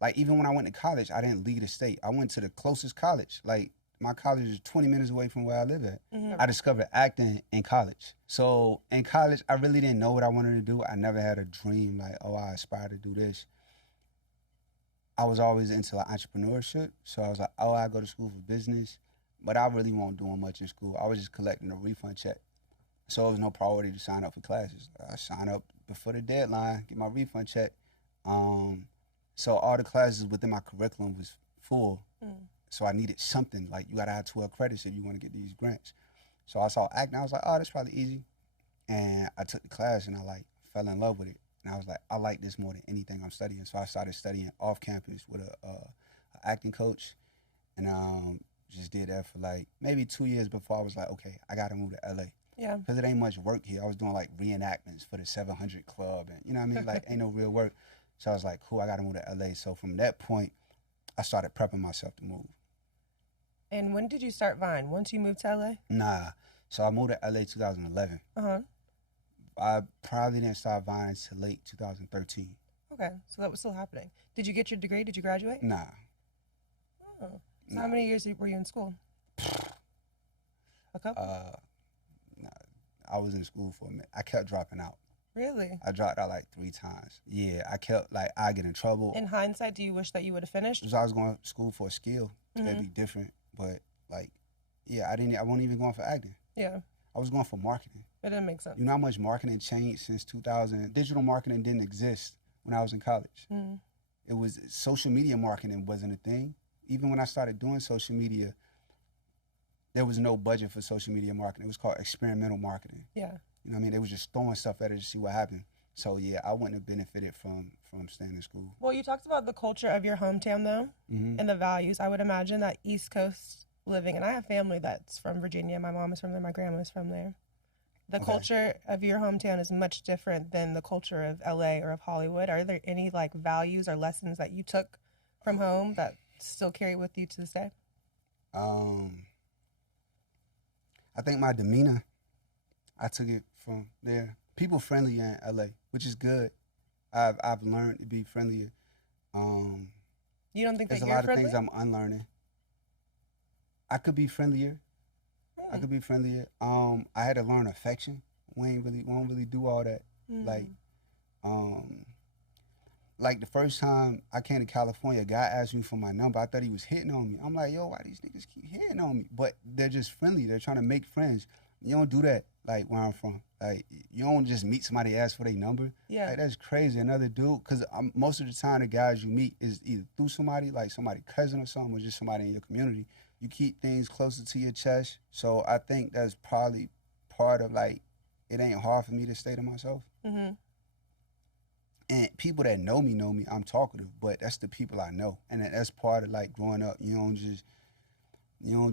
Like even when I went to college, I didn't leave the state. I went to the closest college. Like my college is 20 minutes away from where I live at. I discovered acting in college. So in college, I really didn't know what I wanted to do. I never had a dream like, oh, I aspire to do this. I was always into like entrepreneurship. So I was like, oh, I go to school for business. But I really wasn't doing much in school. I was just collecting a refund check. So it was no priority to sign up for classes. I signed up before the deadline, get my refund check. So all the classes within my curriculum was full. So I needed something, like you gotta have 12 credits if you wanna get these grants. So I saw acting, I was like, oh, that's probably easy. And I took the class and I like fell in love with it. And I was like, I like this more than anything I'm studying. So I started studying off campus with a acting coach. And just did that for like maybe 2 years before I was like, okay, I gotta move to LA. Yeah. Because it ain't much work here. I was doing like reenactments for the 700 Club and you know what I mean? Like ain't no real work. So I was like, cool, I gotta move to LA. So from that point, I started prepping myself to move. And when did you start Vine? Once you moved to LA? Nah. So I moved to LA 2011. I probably didn't start Vine until late 2013. Okay, so that was still happening. Did you get your degree? Did you graduate? Nah. Oh. So how many years were you in school? A couple? Nah. I was in school for a minute. I kept dropping out. Really? I dropped out like 3 times. Yeah, I kept like, I get in trouble. In hindsight, do you wish that you would have finished? Because I was going to school for a skill. That'd be different. But like, yeah, I wasn't even going for acting. Yeah. I was going for marketing. It didn't make sense. You know how much marketing changed since 2000? Digital marketing didn't exist when I was in college. It was, social media marketing wasn't a thing. Even when I started doing social media, there was no budget for social media marketing. It was called experimental marketing. Yeah. You know what I mean? They was just throwing stuff at it to see what happened. So yeah, I wouldn't have benefited from staying in school. Well, you talked about the culture of your hometown though, and the values. I would imagine that East Coast living, and I have family that's from Virginia. My mom is from there, my grandma's from there. The culture of your hometown is much different than the culture of LA or of Hollywood. Are there any like values or lessons that you took from home that still carry with you to this day? I think my demeanor, I took it from there. People friendly in LA, which is good. I've learned to be friendlier. You don't think that there's a you're lot friendly? of things I'm unlearning. I could be friendlier. I could be friendlier. I had to learn affection. We won't really do all that. Like, like the first time I came to California, a guy asked me for my number. I thought he was hitting on me. I'm like, yo, why these niggas keep hitting on me? But they're just friendly. They're trying to make friends. You don't do that, like, where I'm from. Like, you don't just meet somebody, ask for their number. Yeah. Like, that's crazy. Another dude, because most of the time the guys you meet is either through somebody, like somebody cousin or something, or just somebody in your community. You keep things closer to your chest. So I think that's probably part of, like, it ain't hard for me to stay to myself. Mm-hmm. And people that know me, I'm talkative, but that's the people I know. And that's part of, like, growing up. You don't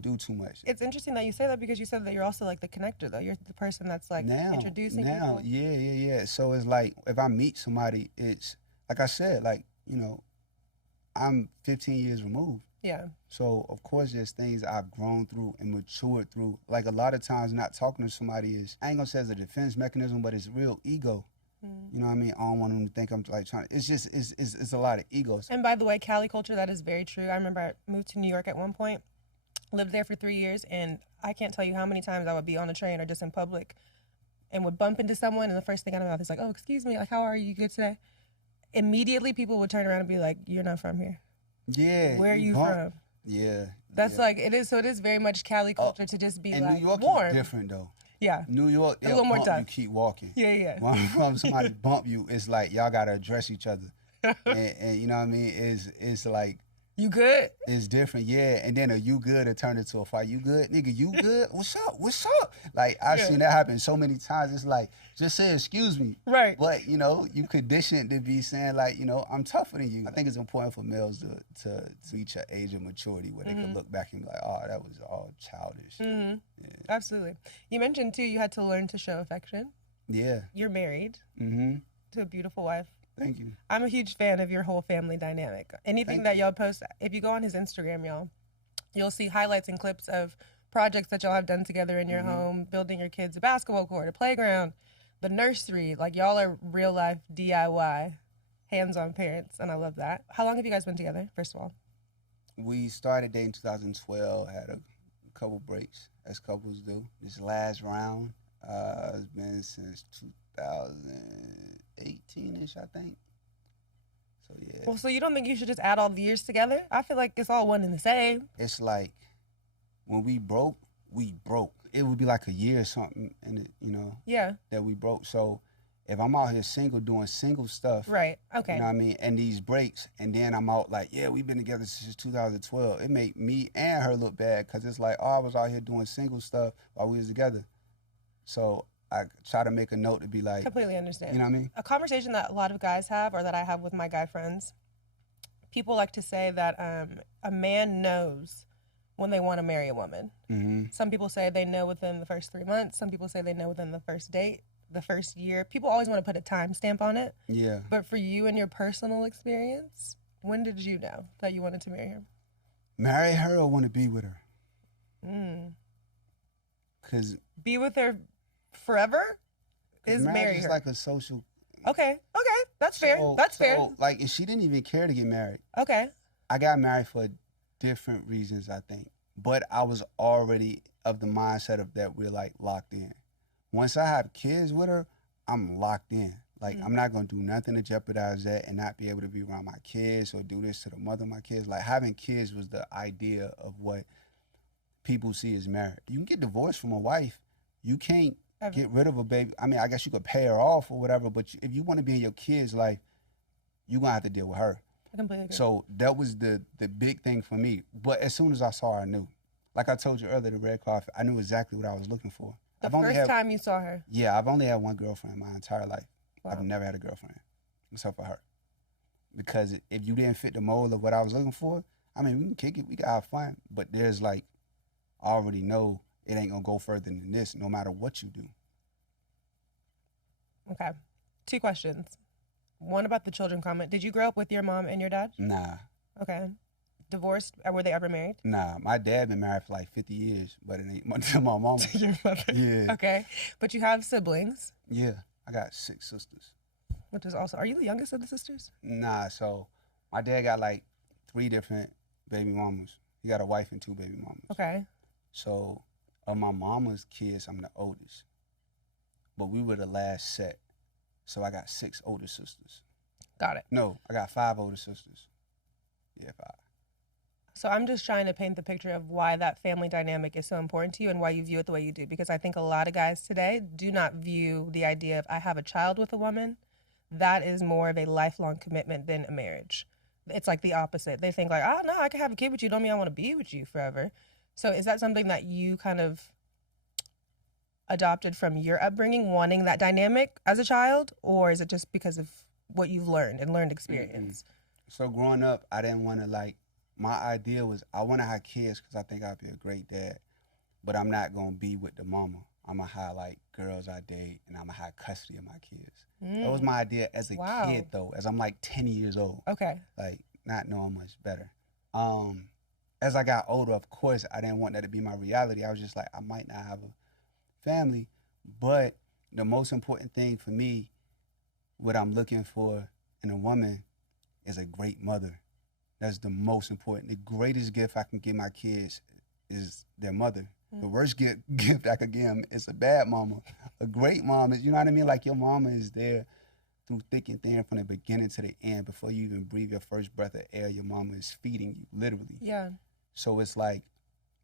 do too much. It's interesting that you say that because you said that you're also like the connector, though. You're the person that's like introducing people. Yeah. So it's like, if I meet somebody, it's, like I said, like, I'm 15 years removed. Yeah. So, of course, there's things I've grown through and matured through. Like, a lot of times not talking to somebody is, I ain't gonna say it's a defense mechanism, but it's real ego. You know what I mean? I don't want them to think I'm, like, trying to, it's a lot of egos. And by the way, Cali culture, that is very true. I remember I moved to New York at one point, lived there for 3 years, and I can't tell you how many times I would be on a train or just in public and would bump into someone, and the first thing out of my mouth is like, oh, excuse me, like, how are you? You good today? Immediately, people would turn around and be like, you're not from here. Yeah. Where are you from? Yeah. That's like, it is, so it is very much Cali culture to just be and like, New York warm. is different, though. Yeah. New York, A little more bump tough. you, keep walking. Yeah. When I'm from, somebody bump you, it's like, y'all gotta address each other. and you know what I mean? It's like, You good? it's different, yeah. And then a you good, it turned into a fight. You good? Nigga, you good? What's up? What's up? Like, I've seen that happen so many times. It's like, just say excuse me. Right. But, you conditioned to be saying, like, I'm tougher than you. I think it's important for males to reach an age of maturity where they can look back and be like, oh, that was all childish. Mm-hmm. Yeah. Absolutely. You mentioned, too, you had to learn to show affection. Yeah. You're married Mm-hmm. to a beautiful wife. Thank you. I'm a huge fan of your whole family dynamic. Anything that y'all post, if you go on his Instagram, y'all, you'll see highlights and clips of projects that y'all have done together in your home, building your kids a basketball court, a playground, the nursery. Like, y'all are real life DIY, hands-on parents, and I love that. How long have you guys been together, first of all? We started dating in 2012, had a couple breaks, as couples do. This last round has been since 2018-ish, I think. So, yeah. Well, so you don't think you should just add all the years together? I feel like it's all one and the same. It's like, when we broke. It would be like a year or something, and Yeah. that we broke. So, if I'm out here single, doing single stuff, Right. Okay. you know what I mean, and these breaks, and then I'm out like, yeah, we've been together since 2012. It made me and her look bad, because it's like, oh, I was out here doing single stuff while we was together. So I try to make a note to be like, Completely understand. you know what I mean? A conversation that a lot of guys have, or that I have with my guy friends, people like to say that a man knows when they want to marry a woman. Mm-hmm. Some people say they know within the first 3 months. Some people say they know within the first date, the first year. People always want to put a timestamp on it. Yeah. But for you and your personal experience, when did you know that you wanted to marry her? Marry her or want to be with her? Because Be with her forever is marry marriage is her. like a social. Okay. That's fair. That's fair. Like, if she didn't even care to get married, Okay. I got married for different reasons, I think. But I was already of the mindset of that we're, like, locked in. Once I have kids with her, I'm locked in. Like, I'm not going to do nothing to jeopardize that and not be able to be around my kids or do this to the mother of my kids. Like, having kids was the idea of what people see as marriage. You can get divorced from a wife. You can't get rid of a baby. I mean, I guess you could pay her off or whatever, but if you want to be in your kids' life, you're going to have to deal with her. I completely agree. So that was the big thing for me. But as soon as I saw her, I knew. Like I told you earlier, the red carpet, I knew exactly what I was looking for. The first time you saw her? Yeah, I've only had one girlfriend my entire life. Wow. I've never had a girlfriend except for her. Because if you didn't fit the mold of what I was looking for, I mean, we can kick it, we can have fun, but there's like, I already know it ain't gonna go further than this no matter what you do. Okay. 2 questions. One about the children comment. Did you grow up with your mom and your dad? Nah. Okay. Divorced? Were they ever married? Nah, my dad been married for like 50 years, but it ain't to my mama. Your mother? Yeah. Okay. But you have siblings, Yeah, I got 6 sisters. which is also, are you the youngest of the sisters? Nah, so my dad got like 3 different baby mamas. He got a wife and 2 baby mamas. Okay. So of my mama's kids, I'm the oldest. But we were the last set. So I got 6 older sisters. Got it. No, I got 5 older sisters. Yeah, 5. So I'm just trying to paint the picture of why that family dynamic is so important to you and why you view it the way you do. Because I think a lot of guys today do not view the idea of I have a child with a woman. That is more of a lifelong commitment than a marriage. It's like the opposite. They think like, oh no, I can have a kid with you. Don't mean I want to be with you forever. So is that something that you kind of adopted from your upbringing, wanting that dynamic as a child? Or is it just because of what you've learned and learned experience? So growing up, I didn't want to like, my idea was I want to have kids because I think I'd be a great dad, but I'm not going to be with the mama. I'm going to have like girls I date and I'm going to have custody of my kids. That was my idea as a Wow. kid though, as I'm like 10 years old. Okay. Like not knowing much better. As I got older, of course, I didn't want that to be my reality. I was just like, I might not have a family, but the most important thing for me, what I'm looking for in a woman is a great mother. That's the most important. The greatest gift I can give my kids is their mother. The worst gift I could give them is a bad mama. A great mom is, you know what I mean? Like your mama is there through thick and thin from the beginning to the end. Before you even breathe your first breath of air, your mama is feeding you, literally. Yeah. So it's like,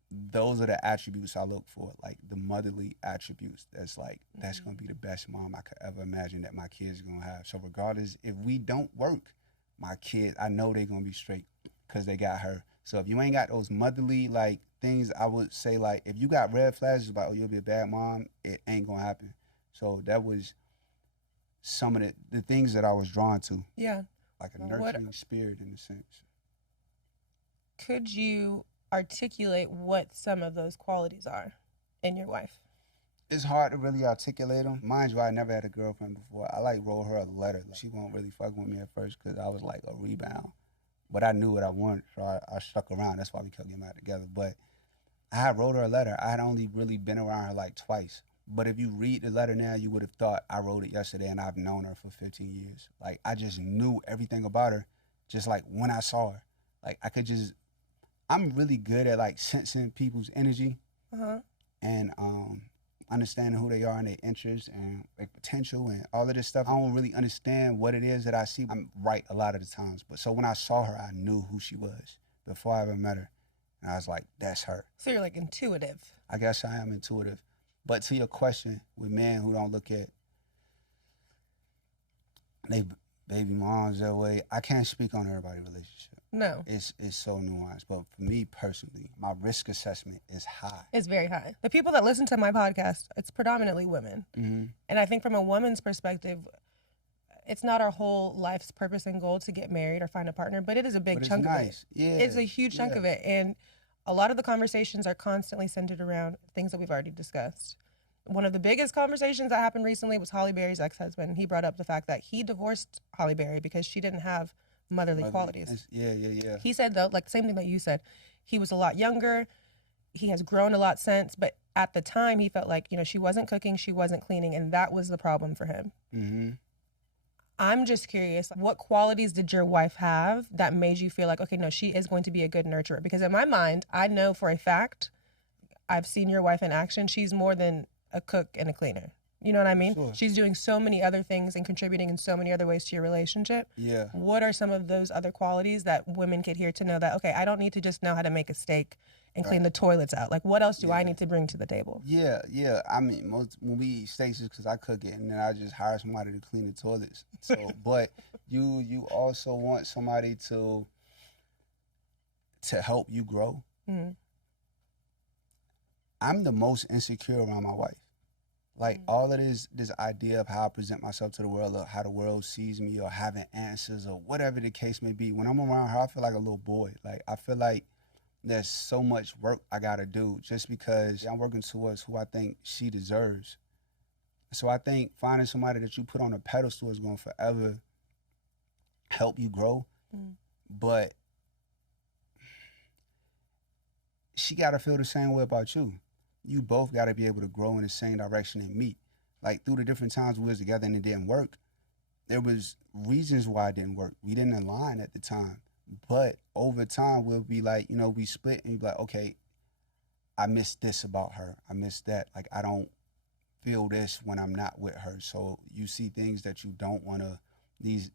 those are the attributes I look for, like the motherly attributes. That's like, that's going to be the best mom I could ever imagine that my kids are going to have. So regardless, if we don't work, my kids, I know they're going to be straight because they got her. So if you ain't got those motherly, like, things, I would say, like, if you got red flags about, oh, you'll be a bad mom, it ain't going to happen. So that was some of the things that I was drawn to. Yeah. Like a nurturing spirit in a sense. Could you articulate what some of those qualities are in your wife? It's hard to really articulate them. Mind you, I never had a girlfriend before. I like wrote her a letter. She won't really fuck with me at first because I was like a rebound. But I knew what I wanted, so I stuck around. That's why we kept getting back together. But I had wrote her a letter. I had only really been around her like twice. But if you read the letter now, you would have thought I wrote it yesterday and I've known her for 15 years. Like, I just knew everything about her just like when I saw her. Like, I'm really good at like sensing people's energy and understanding who they are and their interests and their potential and all of this stuff. I don't really understand what it is that I see. I'm right a lot of the times. But so when I saw her, I knew who she was before I ever met her. And I was like, that's her. So you're like intuitive. I guess I am intuitive. But to your question, with men who don't look at they baby moms that way, I can't speak on everybody's relationship. No. It's so nuanced. But for me personally, my risk assessment is high. It's very high. The people that listen to my podcast, it's predominantly women. Mm-hmm. And I think from a woman's perspective, it's not our whole life's purpose and goal to get married or find a partner, but it is a big chunk of it. Yeah. It's a huge chunk of it. And a lot of the conversations are constantly centered around things that we've already discussed. One of the biggest conversations that happened recently was Halle Berry's ex-husband. He brought up the fact that he divorced Halle Berry because she didn't have motherly qualities. Yeah. He said, though, like same thing that you said, he was a lot younger. He has grown a lot since, but at the time he felt like, she wasn't cooking, she wasn't cleaning, and that was the problem for him. Mm-hmm. I'm just curious, what qualities did your wife have that made you feel like, okay, no, she is going to be a good nurturer? Because in my mind, I know for a fact, I've seen your wife in action, she's more than a cook and a cleaner. You know what I mean? Sure. She's doing so many other things and contributing in so many other ways to your relationship. Yeah. What are some of those other qualities that women could hear to know that, okay, I don't need to just know how to make a steak and clean the toilets out. Like, what else do I need to bring to the table? Yeah. I mean, when we eat steaks, it's because I cook it, and then I just hire somebody to clean the toilets. So, but you also want somebody to help you grow. Mm-hmm. I'm the most insecure around my wife. Like all of this idea of how I present myself to the world, or how the world sees me, or having answers, or whatever the case may be. When I'm around her, I feel like a little boy. Like I feel like there's so much work I gotta do just because I'm working towards who I think she deserves. So I think finding somebody that you put on a pedestal is gonna forever help you grow. But she gotta feel the same way about you. You both got to be able to grow in the same direction and meet. Like through the different times we was together and it didn't work, there was reasons why it didn't work. We didn't align at the time. But over time, we'll be like, we split and you'll be like, okay, I miss this about her. I miss that. Like, I don't feel this when I'm not with her. So you see things that you don't want to, these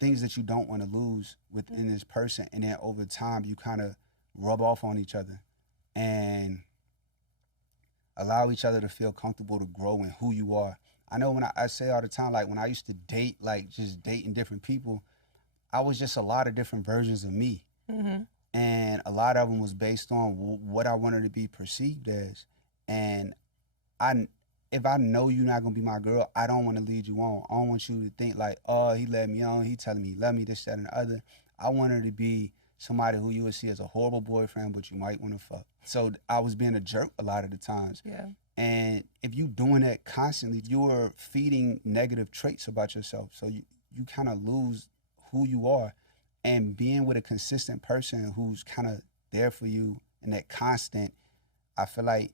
things that you don't want to lose within this person, and then over time you kind of rub off on each other and allow each other to feel comfortable to grow in who you are. I know when I say all the time, like when I used to date, like just dating different people, I was just a lot of different versions of me. Mm-hmm. And a lot of them was based on what I wanted to be perceived as. And if I know you're not gonna be my girl, I don't want to lead you on. I don't want you to think like, oh, he led me on, he telling me he love me, this, that, and the other. I want her to be somebody who you would see as a horrible boyfriend, but you might want to fuck. So I was being a jerk a lot of the times. Yeah. And if you doing that constantly, you're feeding negative traits about yourself. So you kind of lose who you are. And being with a consistent person who's kind of there for you and that constant, I feel like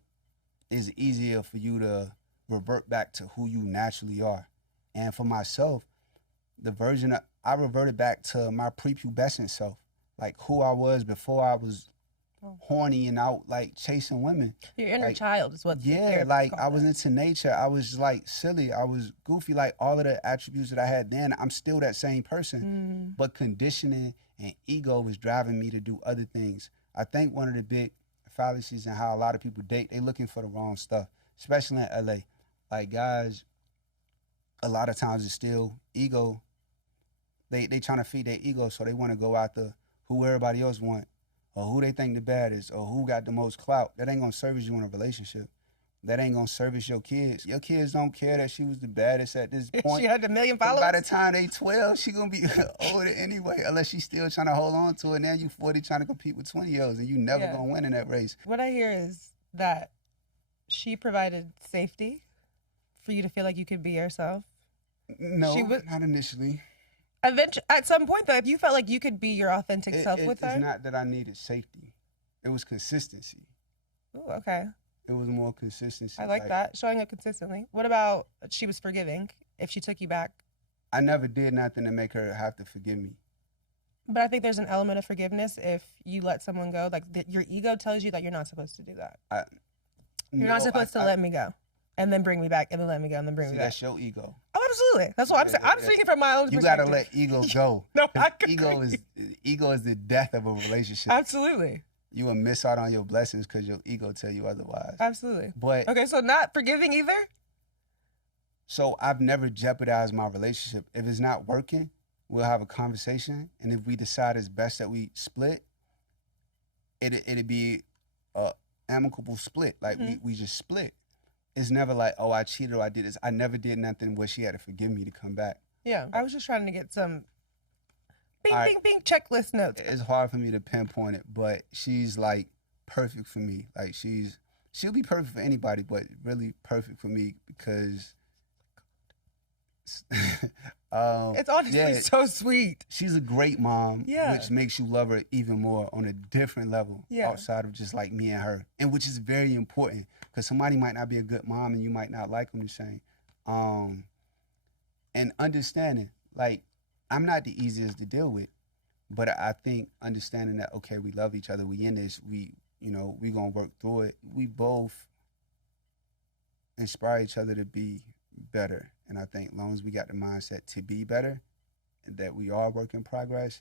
it's easier for you to revert back to who you naturally are. And for myself, I reverted back to my prepubescent self, like who I was before I was horny and out like chasing women. Your inner like, child is what. Yeah, like I was into nature. I was like silly. I was goofy. Like all of the attributes that I had then, I'm still that same person. But conditioning and ego was driving me to do other things. I think one of the big fallacies in how a lot of people date, they looking for the wrong stuff, especially in LA. Like guys, a lot of times it's still ego. They trying to feed their ego, so they want to go after who everybody else want, or who they think the baddest, or who got the most clout. That ain't gonna service you in a relationship. That ain't gonna service your kids. Your kids don't care that she was the baddest at this point. She had a million followers. By the time they 12, she gonna be older anyway, unless she's still trying to hold on to it. Now you 40 trying to compete with 20-year-olds, and you never gonna win in that race. What I hear is that she provided safety for you to feel like you could be yourself. No, not initially. Eventually, at some point, though, if you felt like you could be your authentic self with her. It's not that I needed safety. It was consistency. Ooh, okay. It was more consistency. I like that, showing up consistently. What about she was forgiving if she took you back? I never did nothing to make her have to forgive me. But I think there's an element of forgiveness if you let someone go. Like your ego tells you that you're not supposed to do that. You're not supposed to let me go and then bring me back and then let me go and then bring me back. That's your ego. Oh, absolutely. That's what I'm saying. I'm speaking from my own perspective. You gotta let ego go. No, ego is the death of a relationship. Absolutely. You will miss out on your blessings because your ego tell you otherwise. Absolutely. But okay, so not forgiving either? So I've never jeopardized my relationship. If it's not working, we'll have a conversation, and if we decide it's best that we split, it'd be a amicable split. Like we just split. It's never like, oh, I cheated or I did this. I never did nothing where she had to forgive me to come back. Yeah, I was just trying to get some bing checklist notes. It's hard for me to pinpoint it, but she's like perfect for me. Like she'll be perfect for anybody, but really perfect for me because it's honestly so sweet. She's a great mom, yeah, which makes you love her even more on a different level outside of just like me and her, and which is very important because somebody might not be a good mom and you might not like them the same. And understanding, like, I'm not the easiest to deal with, but I think understanding that, okay, we love each other, we in this, we gonna work through it. We both inspire each other to be better. And I think as long as we got the mindset to be better and that we are work in progress,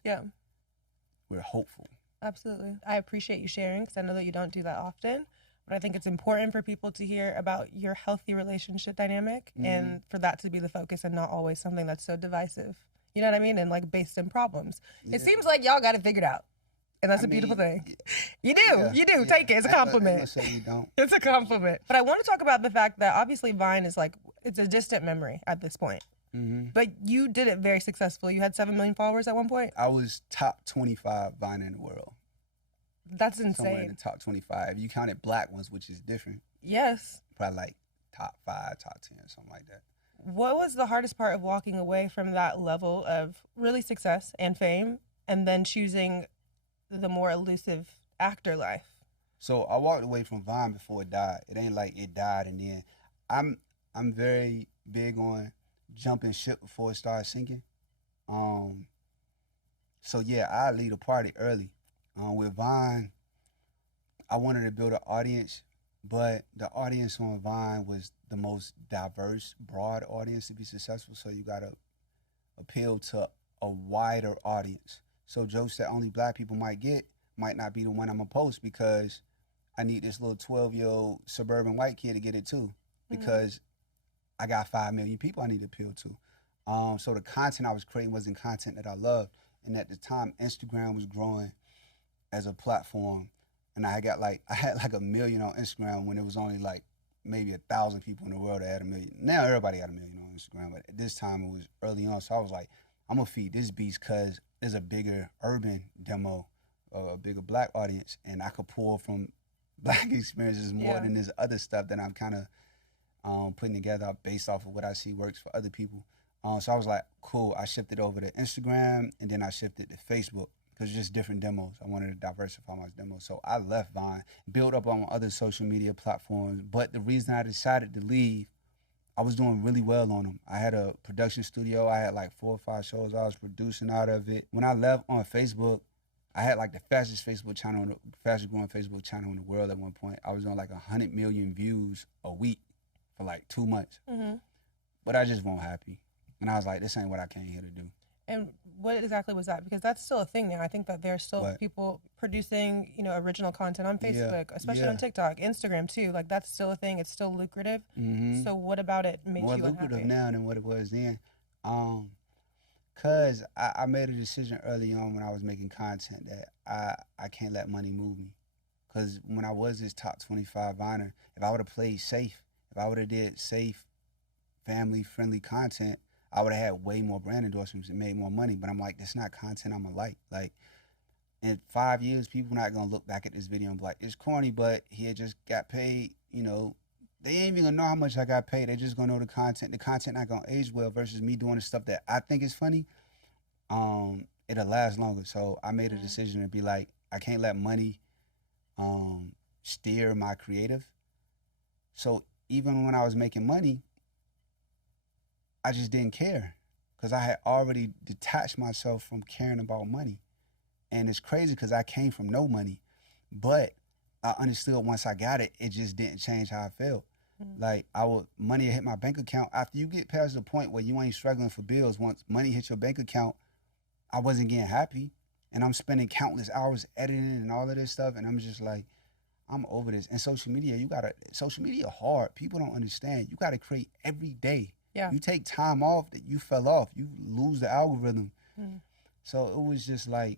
we're hopeful. Absolutely. I appreciate you sharing because I know that you don't do that often. But I think it's important for people to hear about your healthy relationship dynamic and for that to be the focus and not always something that's so divisive. You know what I mean? And like based in problems. Yeah. It seems like y'all got it figured out. And that's a beautiful thing. You do. You do. Take it. It's a compliment. I say you don't. It's a compliment. But I want to talk about the fact that obviously Vine is like, it's a distant memory at this point. But you did it very successfully. You had 7 million followers at one point. I was top 25 Vine in the world. That's insane. Somewhere in the top 25. You counted black ones, which is different. Yes. Probably like top 5, top 10, something like that. What was the hardest part of walking away from that level of really success and fame and then choosing the more elusive actor life? So I walked away from Vine before it died. It ain't like it died and then I'm very big on jumping ship before it starts sinking. So yeah, I lead a party early. With Vine, I wanted to build an audience, but the audience on Vine was the most diverse, broad audience to be successful. So you gotta appeal to a wider audience. So jokes that only black people might get might not be the one I'm gonna post because I need this little 12-year-old suburban white kid to get it too, because I got 5 million people I need to appeal to. So the content I was creating wasn't content that I loved. And at the time, Instagram was growing as a platform, and I had like a million on Instagram when it was only like maybe 1,000 people in the world that had a million. Now everybody got a million on Instagram, but at this time it was early on. So I was like, I'm gonna feed this beast because there's a bigger urban demo, a bigger black audience, and I could pull from black experiences more than this other stuff that I'm kind of putting together based off of what I see works for other people. So I was like, cool. I shifted over to Instagram, and then I shifted to Facebook because it's just different demos. I wanted to diversify my demos. So I left Vine, built up on other social media platforms. But the reason I decided to leave, I was doing really well on them. I had a production studio. I had like 4 or 5 shows I was producing out of it. When I left on Facebook, I had like the fastest growing Facebook channel in the world at one point. I was on like 100 million views a week for like 2 months. But I just wasn't happy. And I was like, this ain't what I came here to do. And what exactly was that? Because that's still a thing now. I think that there are still people producing, original content on Facebook, especially on TikTok, Instagram too. Like that's still a thing. It's still lucrative. So what about it made you unhappy? More lucrative now than what it was then. Cause I made a decision early on when I was making content that I can't let money move me. Cause when I was this top 25 Viner, if I would have played safe, if I would have did safe, family-friendly content, I would have had way more brand endorsements and made more money. But I'm like, that's not content I'ma like. Like, in 5 years, people not gonna look back at this video and be like, it's corny, but he had just got paid. They ain't even gonna know how much I got paid. They just gonna know the content. The content not gonna age well versus me doing the stuff that I think is funny. It'll last longer. So I made a decision to be like, I can't let money steer my creative. So even when I was making money, I just didn't care because I had already detached myself from caring about money. And it's crazy because I came from no money, but I understood once I got it, it just didn't change how I felt. Like money would hit my bank account. After you get past the point where you ain't struggling for bills, once money hit your bank account, I wasn't getting happy. And I'm spending countless hours editing and all of this stuff. And I'm just like, I'm over this. And social media hard. People don't understand. You gotta create every day. Yeah. You take time off, that you fell off. You lose the algorithm. So it was just like,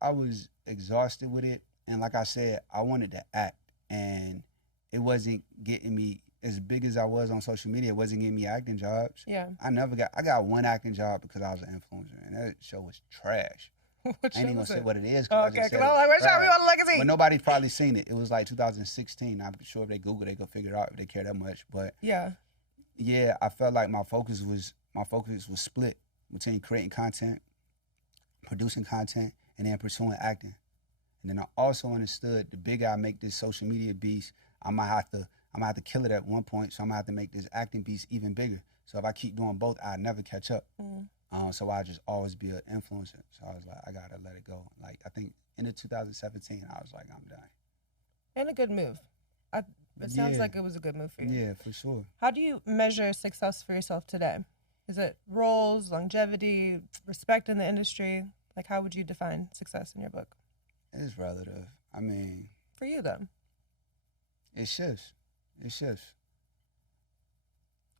I was exhausted with it. And like I said, I wanted to act. And it wasn't getting me, as big as I was on social media, it wasn't getting me acting jobs. Yeah. I got one acting job because I was an influencer. And that show was trash. What I ain't even gonna say what it is. Okay, because I'm like, where's your legacy? But nobody's probably seen it. It was like 2016. I'm sure if they Google, they go figure it out if they care that much. But yeah, I felt like my focus was split between creating content, producing content, and then pursuing acting. And then I also understood the bigger I make this social media beast, I'm gonna have to kill it at one point. So I'm gonna have to make this acting beast even bigger. So if I keep doing both, I'll never catch up. So I'll just always be an influencer. So I was like, I gotta let it go. Like I think in 2017, I was like, I'm done. And a good move. It sounds like it was a good move for you. Yeah, for sure. How do you measure success for yourself today? Is it roles, longevity, respect in the industry? Like, how would you define success in your book? It's relative. I mean, for you, though, it shifts.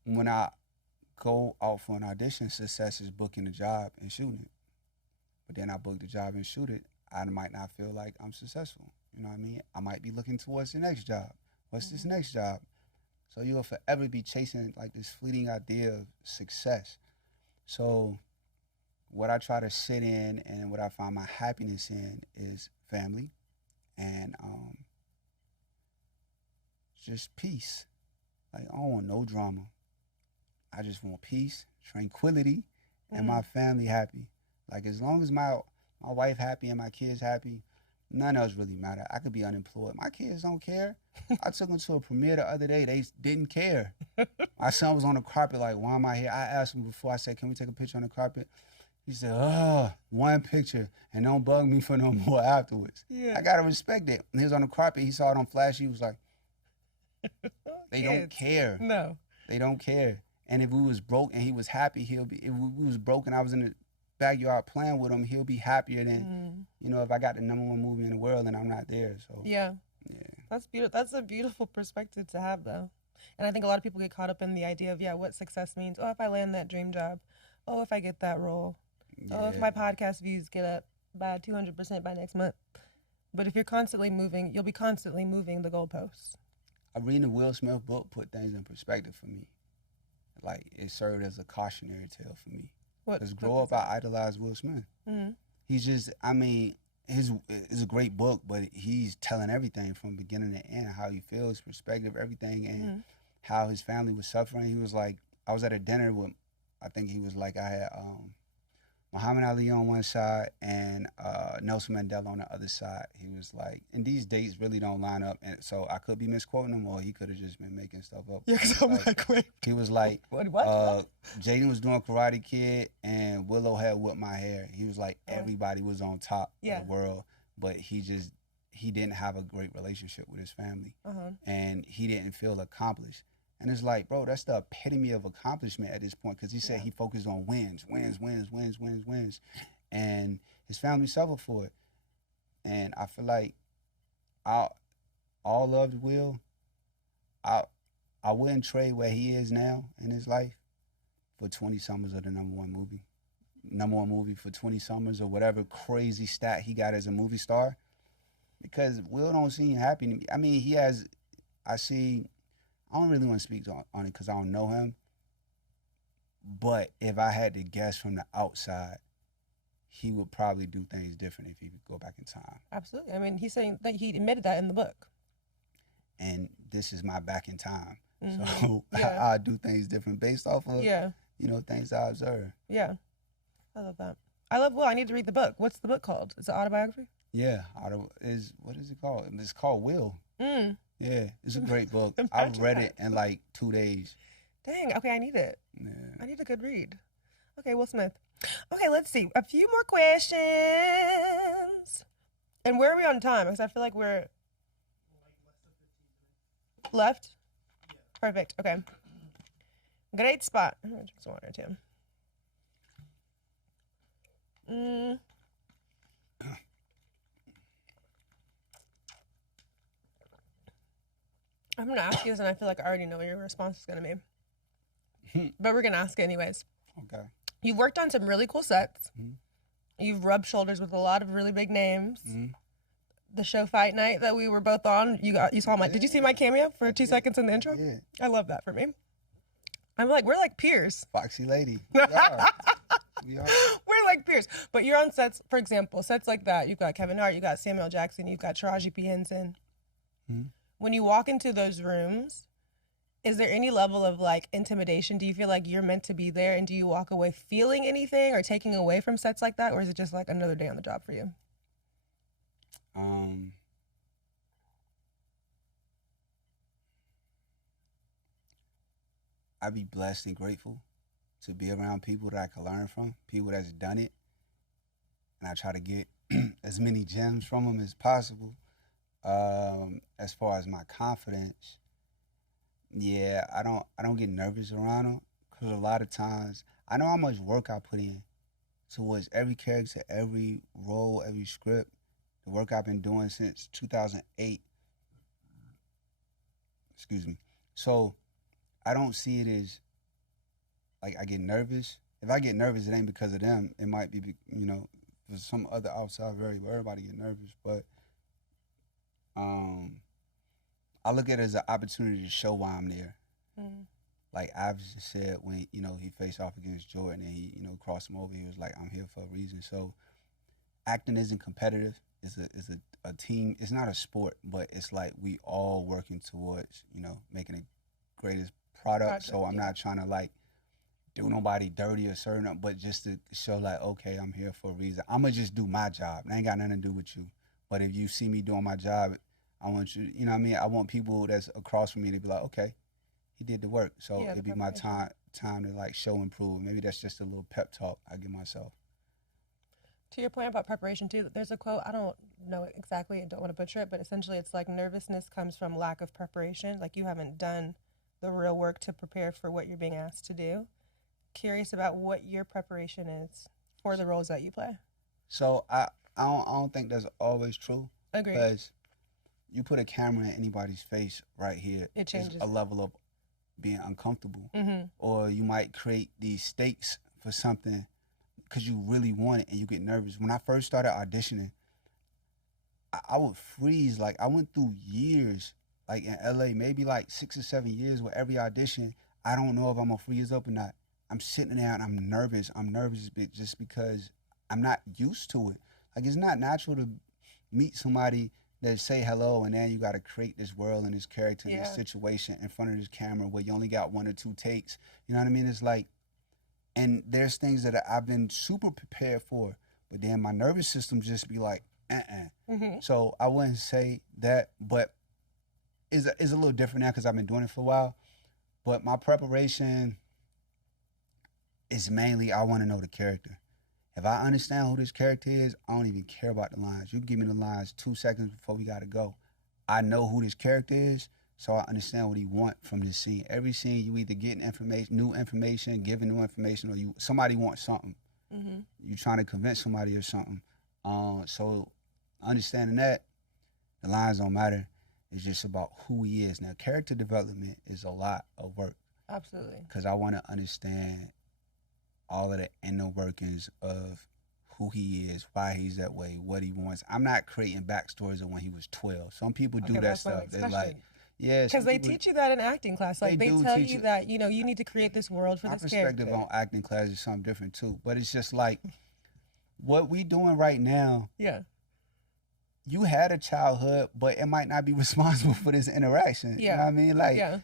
When I go out for an audition, success is booking the job and shooting it. But then I book the job and shoot it, I might not feel like I'm successful. You know what I mean? I might be looking towards the next job. What's this next job? So you'll forever be chasing like this fleeting idea of success. So what I try to sit in and what I find my happiness in is family and just peace. Like I don't want no drama. I just want peace, tranquility, and my family happy. Like as long as my wife happy and my kids happy, none else really matter. I could be unemployed. My kids don't care. I took them to a premiere the other day. They didn't care. My son was on the carpet like, why am I here? I asked him before, I said, can we take a picture on the carpet? He said, one picture and don't bug me for no more afterwards. Yeah. I got to respect it. And he was on the carpet. He saw it on Flash. He was like, they don't care. No. They don't care. And if we was broke and he was happy, if we was broke and I was in the backyard playing with him, he'll be happier than, you know, if I got the #1 movie in the world and I'm not there. So Yeah. yeah. That's beautiful. That's a beautiful perspective to have, though. And I think a lot of people get caught up in the idea of, what success means. Oh, if I land that dream job. Oh, if I get that role. Oh, if my podcast views get up by 200% by next month. But if you're constantly moving, you'll be constantly moving the goalposts. I reading the Will Smith book put things in perspective for me. Like, it served as a cautionary tale for me. Because grow up, I idolized Will Smith. He's just, I mean, it's a great book, but he's telling everything from beginning to end, how he feels, perspective, everything, and how his family was suffering. He was like, I was at a dinner with, I think he was like, I had Muhammad Ali on one side and Nelson Mandela on the other side. He was like, and these dates really don't line up, and so I could be misquoting him, or he could have just been making stuff up. Yeah, because I'm like, wait. He was like, what? Jaden was doing Karate Kid, and Willow had whipped my hair. He was like, everybody was on top of the world, but he didn't have a great relationship with his family, and he didn't feel accomplished. And it's like, bro, that's the epitome of accomplishment at this point, because he said he focused on wins. And his family suffered for it. And I feel like I all loved Will. I wouldn't trade where he is now in his life for 20 summers of the #1 movie. #1 movie for 20 summers or whatever crazy stat he got as a movie star. Because Will don't seem happy to me. I mean, I don't really want to speak on it because I don't know him. But if I had to guess from the outside, he would probably do things different if he could go back in time. Absolutely. I mean, he's saying that he admitted that in the book. And this is my back in time. So I do things different based off of, things I observe. Yeah. I love that. I love Will. I need to read the book. What's the book called? Is it autobiography? Yeah. What is it called? It's called Will. Yeah, it's a great book. I've read it in like 2 days. Dang, okay, I need it. Yeah. I need a good read. Okay, Will Smith. Okay, let's see. A few more questions. And where are we on time? Because I feel like we're... Left? Yeah. Perfect, okay. Great spot. I'm going to drink some water, too. I'm going to ask you this, and I feel like I already know what your response is going to be. But we're going to ask it anyways. Okay. You've worked on some really cool sets. You've rubbed shoulders with a lot of really big names. The show Fight Night that we were both on, you saw my, did you see my cameo for 2 seconds in the intro? Yeah. I love that for me. I'm like, we're like peers. Foxy lady. We are. We're like peers. But you're on sets, for example, sets like that. You've got Kevin Hart, you've got Samuel Jackson, you've got Taraji P. Henson. When you walk into those rooms, is there any level of like intimidation? Do you feel like you're meant to be there, and do you walk away feeling anything or taking away from sets like that, or is it just like another day on the job for you? I'd be blessed and grateful to be around people that I can learn from, people that's done it, and I try to get as many gems from them as possible. As far as my confidence, yeah, I don't get nervous around them, because a lot of times I know how much work I put in towards every character, every role, every script. The work I've been doing since 2008. Excuse me. So I don't see it as like I get nervous. If I get nervous, it ain't because of them. It might be, for some other outside variable. Everybody get nervous, but I look at it as an opportunity to show why I'm there. Like I've said when, he faced off against Jordan and he, crossed him over, he was like, I'm here for a reason. So acting isn't competitive. It's a team. It's not a sport, but it's like we all working towards, making the greatest product. So I'm not trying to like do nobody dirty or certain, but just to show like, okay, I'm here for a reason. I'm gonna just do my job. It ain't got nothing to do with you. But if you see me doing my job, I want you, you know what I mean? I want people that's across from me to be like, okay, he did the work. So it'd be my time to like show and prove. Maybe that's just a little pep talk I give myself. To your point about preparation too, there's a quote, I don't know it exactly, I don't want to butcher it, but essentially it's like nervousness comes from lack of preparation. Like you haven't done the real work to prepare for what you're being asked to do. Curious about what your preparation is for the roles that you play? So I don't think that's always true. Agreed. Because you put a camera in anybody's face right here, It changes a level of being uncomfortable. Mm-hmm. Or you might create these stakes for something because you really want it and you get nervous. When I first started auditioning, I would freeze. Like, I went through years, like in LA, maybe like 6 or 7 years with every audition. I don't know if I'm gonna freeze up or not. I'm sitting there and I'm nervous. I'm nervous just because I'm not used to it. Like, it's not natural to meet somebody that say hello and then you got to create this world and this character and this situation in front of this camera where you only got 1 or 2 takes. You know what I mean? It's like, and there's things that I've been super prepared for, but then my nervous system just be like, Mm-hmm. So I wouldn't say that, but it's a little different now because I've been doing it for a while. But my preparation is mainly I want to know the character. If I understand who this character is, I don't even care about the lines. You can give me the lines 2 seconds before we got to go. I know who this character is, so I understand what he want from this scene. Every scene, you either getting information, new information, giving new information, or somebody wants something. Mm-hmm. You trying to convince somebody or something. So understanding that, the lines don't matter. It's just about who he is. Now, character development is a lot of work. Absolutely. Because I want to understand all of the inner workings of who he is, why he's that way, what he wants. I'm not creating backstories of when he was 12. Some people do that stuff. They're like, yeah. Because they teach you that in acting class. Like, they tell you that, you need to create this world for this character. My perspective on acting class is something different too. But it's just like, what we doing right now, you had a childhood, but it might not be responsible for this interaction. You know what I mean? Like,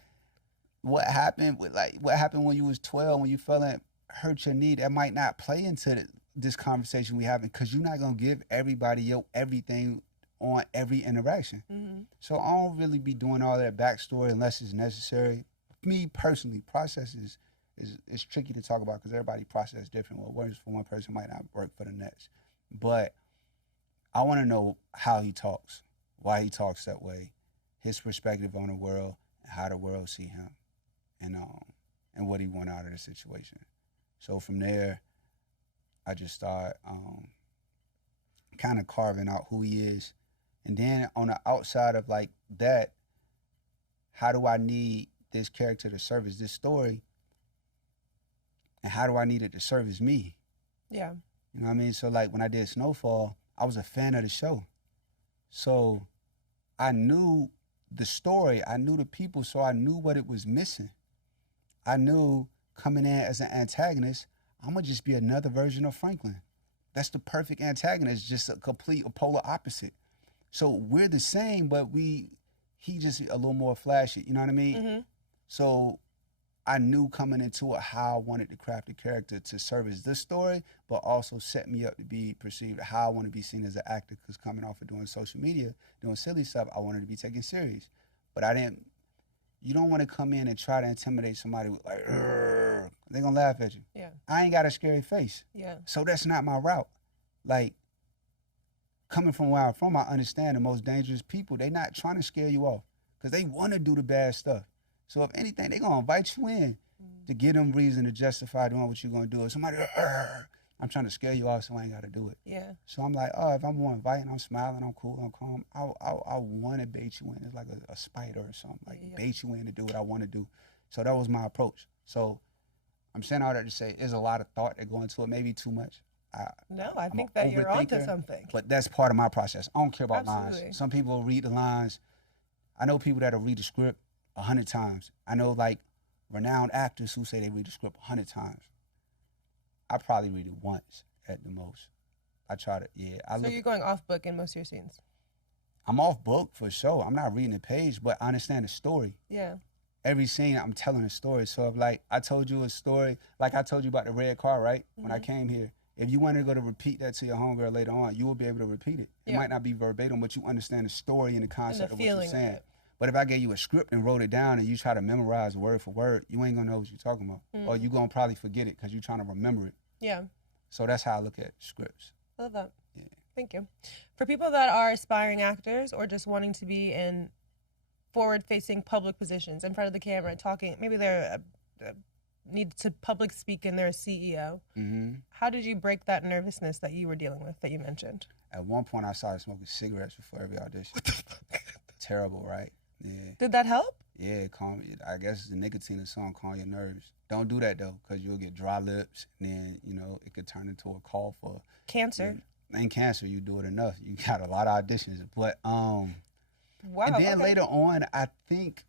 what happened when you was 12, when you felt it hurt your knee, that might not play into this conversation we having, because you're not going to give everybody your everything on every interaction. Mm-hmm. So I don't really be doing all that backstory unless it's necessary. Me personally, processes is tricky to talk about because everybody process different. What works for one person might not work for the next. But I want to know how he talks, why he talks that way, his perspective on the world, and how the world see him, and what he want out of the situation. So from there, I just start kind of carving out who he is. And then on the outside of like that, how do I need this character to service this story? And how do I need it to service me? Yeah. You know what I mean? So like when I did Snowfall, I was a fan of the show. So I knew the story, I knew the people, so I knew what it was missing. I knew coming in as an antagonist, I'm gonna just be another version of Franklin. That's the perfect antagonist, just a complete polar opposite. So we're the same, but he just a little more flashy, you know what I mean? Mm-hmm. So I knew coming into it how I wanted to craft the character to service this story, but also set me up to be perceived how I want to be seen as an actor, because coming off of doing social media, doing silly stuff, I wanted to be taken serious. But you don't want to come in and try to intimidate somebody with like, they're going to laugh at you. Yeah. I ain't got a scary face. Yeah. So that's not my route. Like, coming from where I'm from, I understand the most dangerous people, they not trying to scare you off because they want to do the bad stuff. So if anything, they going to invite you in to give them reason to justify doing what you're going to do. If somebody, I'm trying to scare you off, so I ain't got to do it. Yeah. So I'm like, if I'm more inviting, I'm smiling, I'm cool, I'm calm, I want to bait you in. It's like a spider or something, like bait you in to do what I want to do. So that was my approach. So I'm saying all that to say there's a lot of thought that go into it, maybe too much. I think that you're onto something. But that's part of my process. I don't care about Absolutely. lines. Some people read the lines. I know people that'll read the script 100 times. I know like renowned actors who say they read the script 100 times. I probably read it once at the most. I try to, So you're going off book in most of your scenes? I'm off book for sure. I'm not reading the page, but I understand the story. Yeah. Every scene, I'm telling a story. So if like I told you a story, like I told you about the red car, right? Mm-hmm. When I came here, if you wanted to go to repeat that to your homegirl later on, you will be able to repeat it. It might not be verbatim, but you understand the story and the concept of what you're saying. But if I gave you a script and wrote it down and you try to memorize word for word, you ain't gonna know what you're talking about. Or you're gonna probably forget it because you're trying to remember it. Yeah. So that's how I look at scripts. I love that. Yeah. Thank you. For people that are aspiring actors or just wanting to be in forward-facing public positions in front of the camera, talking, maybe they're need to public speak and they're a CEO. Mm-hmm. How did you break that nervousness that you were dealing with that you mentioned? At one point, I started smoking cigarettes before every audition. What the fuck? Terrible, right? Yeah. Did that help? Yeah, calm. I guess it's the nicotine of song, calm your nerves. Don't do that though, because you'll get dry lips, and then it could turn into a call for Cancer. And cancer. You do it enough, you got a lot of auditions. But Wow. and then okay. later on, I think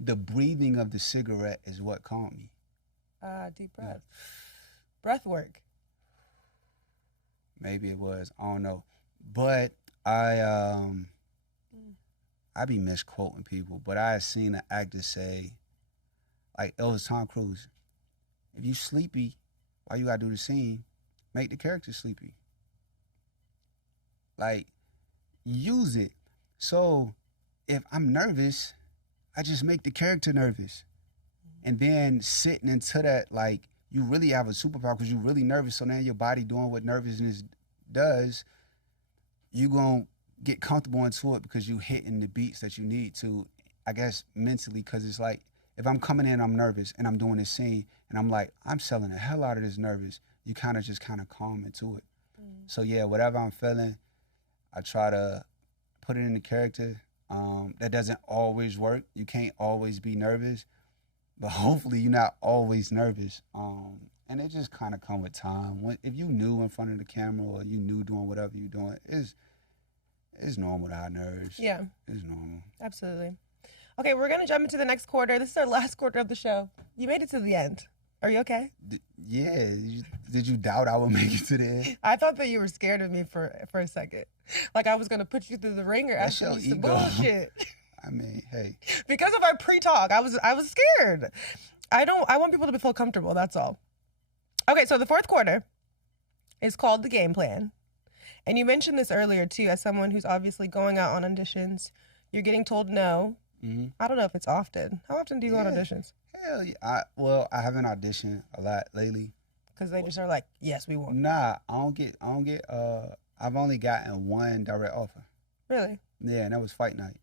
the breathing of the cigarette is what calmed me. Deep breath. Breath work. Maybe it was. I don't know. But I be misquoting people, but I had seen an actor say, like it was Tom Cruise, if you sleepy, all you gotta do the scene, make the character sleepy. Like, use it. So if I'm nervous, I just make the character nervous. And then sitting into that, like, you really have a superpower because you're really nervous. So now your body doing what nervousness does, you're going to get comfortable into it because you hitting the beats that you need to, I guess, mentally. Because it's like, if I'm coming in, I'm nervous, and I'm doing this scene, and I'm like, I'm selling the hell out of this nervous, you kind of just calm into it. So yeah, whatever I'm feeling, I try to put it in the character. That doesn't always work. You can't always be nervous. But hopefully you're not always nervous. And it just kind of come with time. If you knew in front of the camera or you knew doing whatever you're doing, it's normal to have nerves. Yeah. It's normal. Absolutely. Okay, we're going to jump into the next quarter. This is our last quarter of the show. You made it to the end. Are you okay? Yeah. Did you doubt I would make it to the end? I thought that you were scared of me for a second. Like I was going to put you through the ringer That's asking your you some ego. bullshit. I mean, hey. Because of our pre-talk, I was scared. I want people to feel comfortable, that's all. Okay, so the fourth quarter is called the game plan. And you mentioned this earlier too, as someone who's obviously going out on auditions, you're getting told no. Mm-hmm. I don't know if it's often. How often do you go on auditions? Hell yeah. I haven't auditioned a lot lately. Because they just are like, yes, we want. Nah, I've only gotten one direct offer. Really? Yeah, and that was fight night.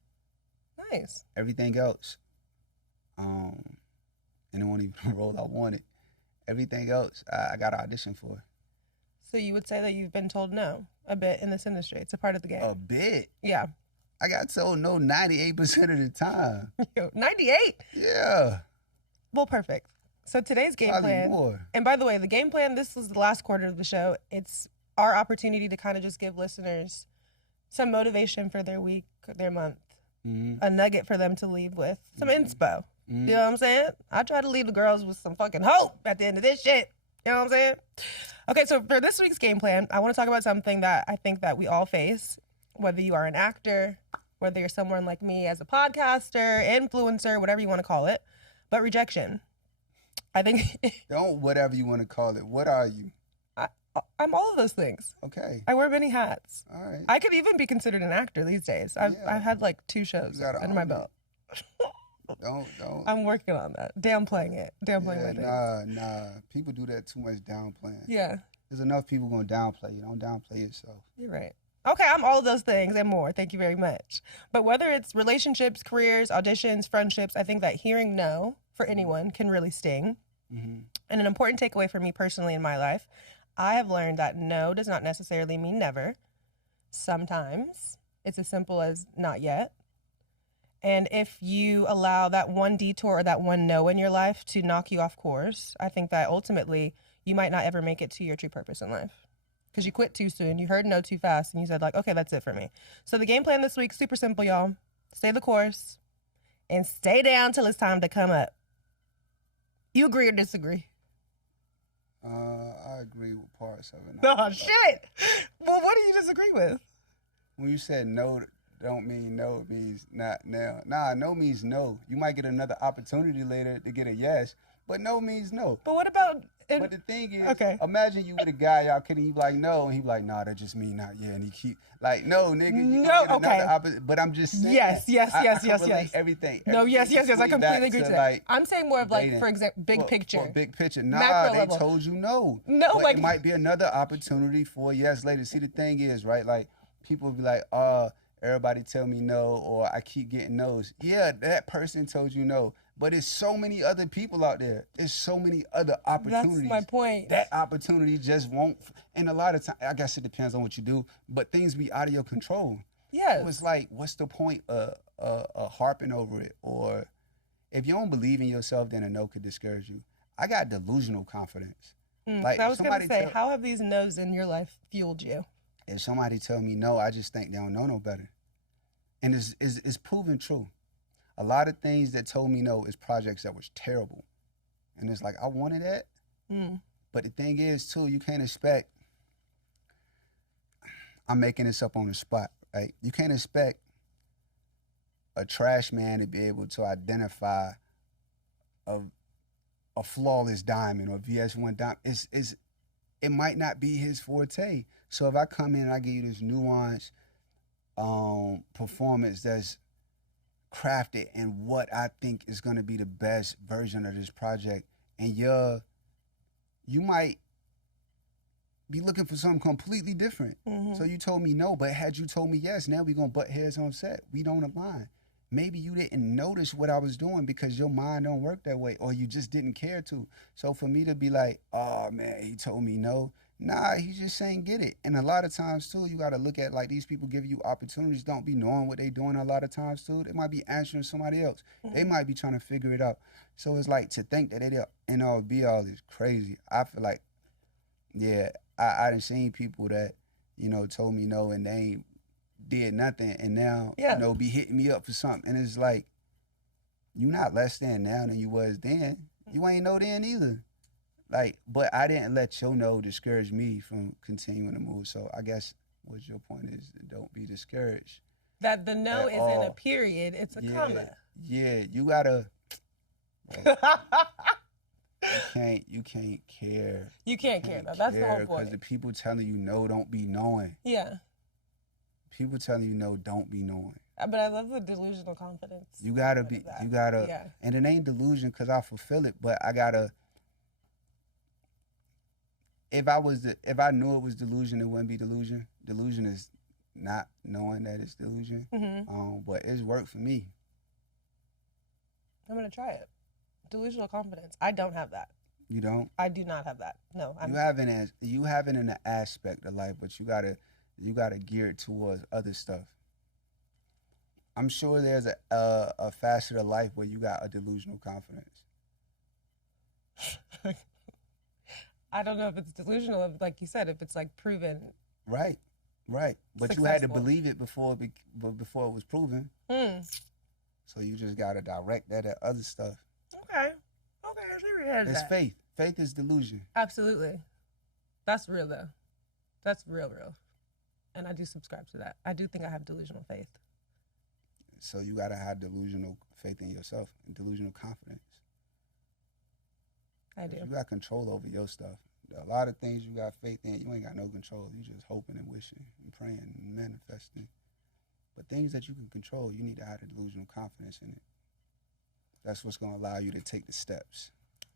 Nice. Everything else, and it won't even roll I wanted. Everything else, I got to audition for. So you would say that you've been told no a bit in this industry. It's a part of the game. A bit. Yeah. I got told no 98% of the time. 98? Yeah. Well, perfect. So today's game Probably plan. more. And by the way, the game plan, this is the last quarter of the show. It's our opportunity to kind of just give listeners some motivation for their week, their month, a nugget for them to leave with, some inspo. You know what I'm saying? I try to leave the girls with some fucking hope at the end of this shit. You know what I'm saying? Okay, so for this week's game plan, I want to talk about something that I think that we all face, whether you are an actor, whether you're someone like me as a podcaster, influencer, whatever you want to call it, but rejection. I think... Don't whatever you want to call it. What are you? I'm all of those things. Okay. I wear many hats. All right. I could even be considered an actor these days. I've had like 2 shows You gotta under my own it. belt. Don't. I'm working on that. Downplaying it. Downplaying my things. Nah. People do that too much downplaying. Yeah, There's enough people going to downplay you. Don't downplay yourself. you're right. Okay, I'm all of those things and more. Thank you very much. But whether it's relationships, careers, auditions, friendships, I think that hearing no for anyone can really sting. Mm-hmm. And an important takeaway for me personally in my life, I have learned that no does not necessarily mean never. Sometimes it's as simple as not yet. And if you allow that one detour or that one no in your life to knock you off course, I think that ultimately you might not ever make it to your true purpose in life. Because you quit too soon, you heard no too fast, and you said like, okay, that's it for me. So the game plan this week, super simple, y'all. Stay the course and stay down till it's time to come up. You agree or disagree? I agree with parts of it. Oh, shit. Well, what do you disagree with? When you said no, don't mean no, it means not now. Nah, no means no. You might get another opportunity later to get a yes, but no means no. But what about... But the thing is, okay. Imagine you with a guy, y'all kidding, he be like, no, and he be like, nah, that just mean not yeah, and he keep, like, no, nigga, you No, gonna get okay. another opportunity, but I'm just saying. Yes. I can relate everything. No, yes, I completely agree to that. Like, I'm saying more of like, dating. for example, big picture. For big picture. Macro Nah, they level. told you no. No, but like- it might be another opportunity for a yes later. See, the thing is, right, like, people be like, everybody tell me no, or I keep getting no's. Yeah, that person told you no, But it's so many other people out there. It's so many other opportunities. That's my point. That opportunity just won't. And a lot of time, I guess it depends on what you do, but things be out of your control. Yes. So it's like, what's the point of harping over it? Or if you don't believe in yourself, then a no could discourage you. I got delusional confidence. I was going to say, how have these no's in your life fueled you? If somebody tell me no, I just think they don't know no better. And it's proven true. A lot of things that told me no is projects that was terrible. And it's like, I wanted that. But the thing is, too, you can't expect, I'm making this up on the spot, right? You can't expect a trash man to be able to identify a flawless diamond or VS1 diamond. It might not be his forte. So if I come in and I give you this nuanced performance that's crafted and what I think is going to be the best version of this project, and you might be looking for something completely different. So you told me no, but had you told me yes, now we're going to butt heads on set. We don't align. Maybe you didn't notice what I was doing because your mind don't work that way, or you just didn't care to. So for me to be like, oh man, he told me no. Nah, he just saying get it. And a lot of times too, you got to look at, like, these people give you opportunities, don't be knowing what they doing a lot of times too. They might be answering somebody else. They might be trying to figure it out. So it's like, to think that they end all be all is crazy. I feel like, yeah, I done seen people that, told me no and they ain't did nothing, and now, be hitting me up for something. And it's like, you not less than now than you was then. You ain't know then either. Like, but I didn't let your no discourage me from continuing to move. So I guess what your point is, don't be discouraged. That the no isn't a period, it's a comma. Yeah, you gotta, you can't care. You can't care though, that's the whole point. Because the people telling you no don't be knowing. Yeah. People telling you no don't be knowing. But I love the delusional confidence. You gotta be, and it ain't delusion because I fulfill it, but I gotta, if I knew it was delusion, it wouldn't be delusion. Delusion is not knowing that it's delusion. But it's worked for me. I'm gonna try it. Delusional confidence. I don't have that. You don't? I do not have that. No. You have it in an aspect of life, but you gotta gear it towards other stuff. I'm sure there's a facet of life where you got a delusional confidence. I don't know if it's delusional, like you said, if it's like proven. Right. But successful. You had to believe it before it was proven. So you just gotta direct that at other stuff. Okay, I see where your head is It's at. faith. Faith is delusion. Absolutely. That's real though. That's real. And I do subscribe to that. I do think I have delusional faith. So you gotta have delusional faith in yourself and delusional confidence. I do. You got control over your stuff. A lot of things you got faith in, you ain't got no control. You just hoping and wishing and praying and manifesting. But things that you can control, you need to have the delusional confidence in it. That's what's gonna allow you to take the steps.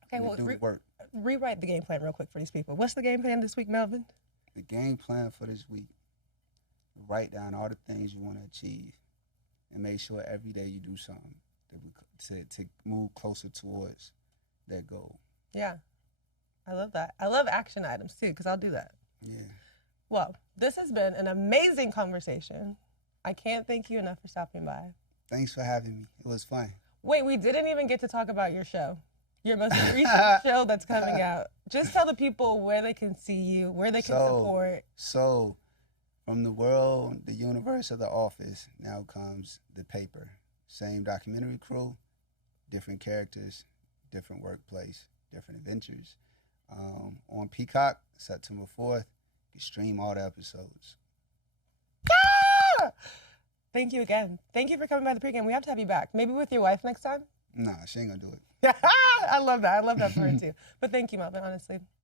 Okay, well, do the work. Rewrite the game plan real quick for these people. What's the game plan this week, Melvin? The game plan for this week: write down all the things you want to achieve, and make sure every day you do something to move closer towards that goal. Yeah, I love that. I love action items too, because I'll do that. Yeah. Well, this has been an amazing conversation. I can't thank you enough for stopping by. Thanks for having me. It was fun. Wait, we didn't even get to talk about your show. Your most recent show that's coming out. Just tell the people where they can see you, where they can support. So, from the world, the universe of The Office, now comes The Paper. Same documentary crew, different characters, different workplace, different adventures. On Peacock, September 4th, you can stream all the episodes. Ah! Thank you again. Thank you for coming by the pregame. We have to have you back. Maybe with your wife next time? Nah, she ain't gonna do it. I love that. I love that for her too. But thank you, Melvin, honestly.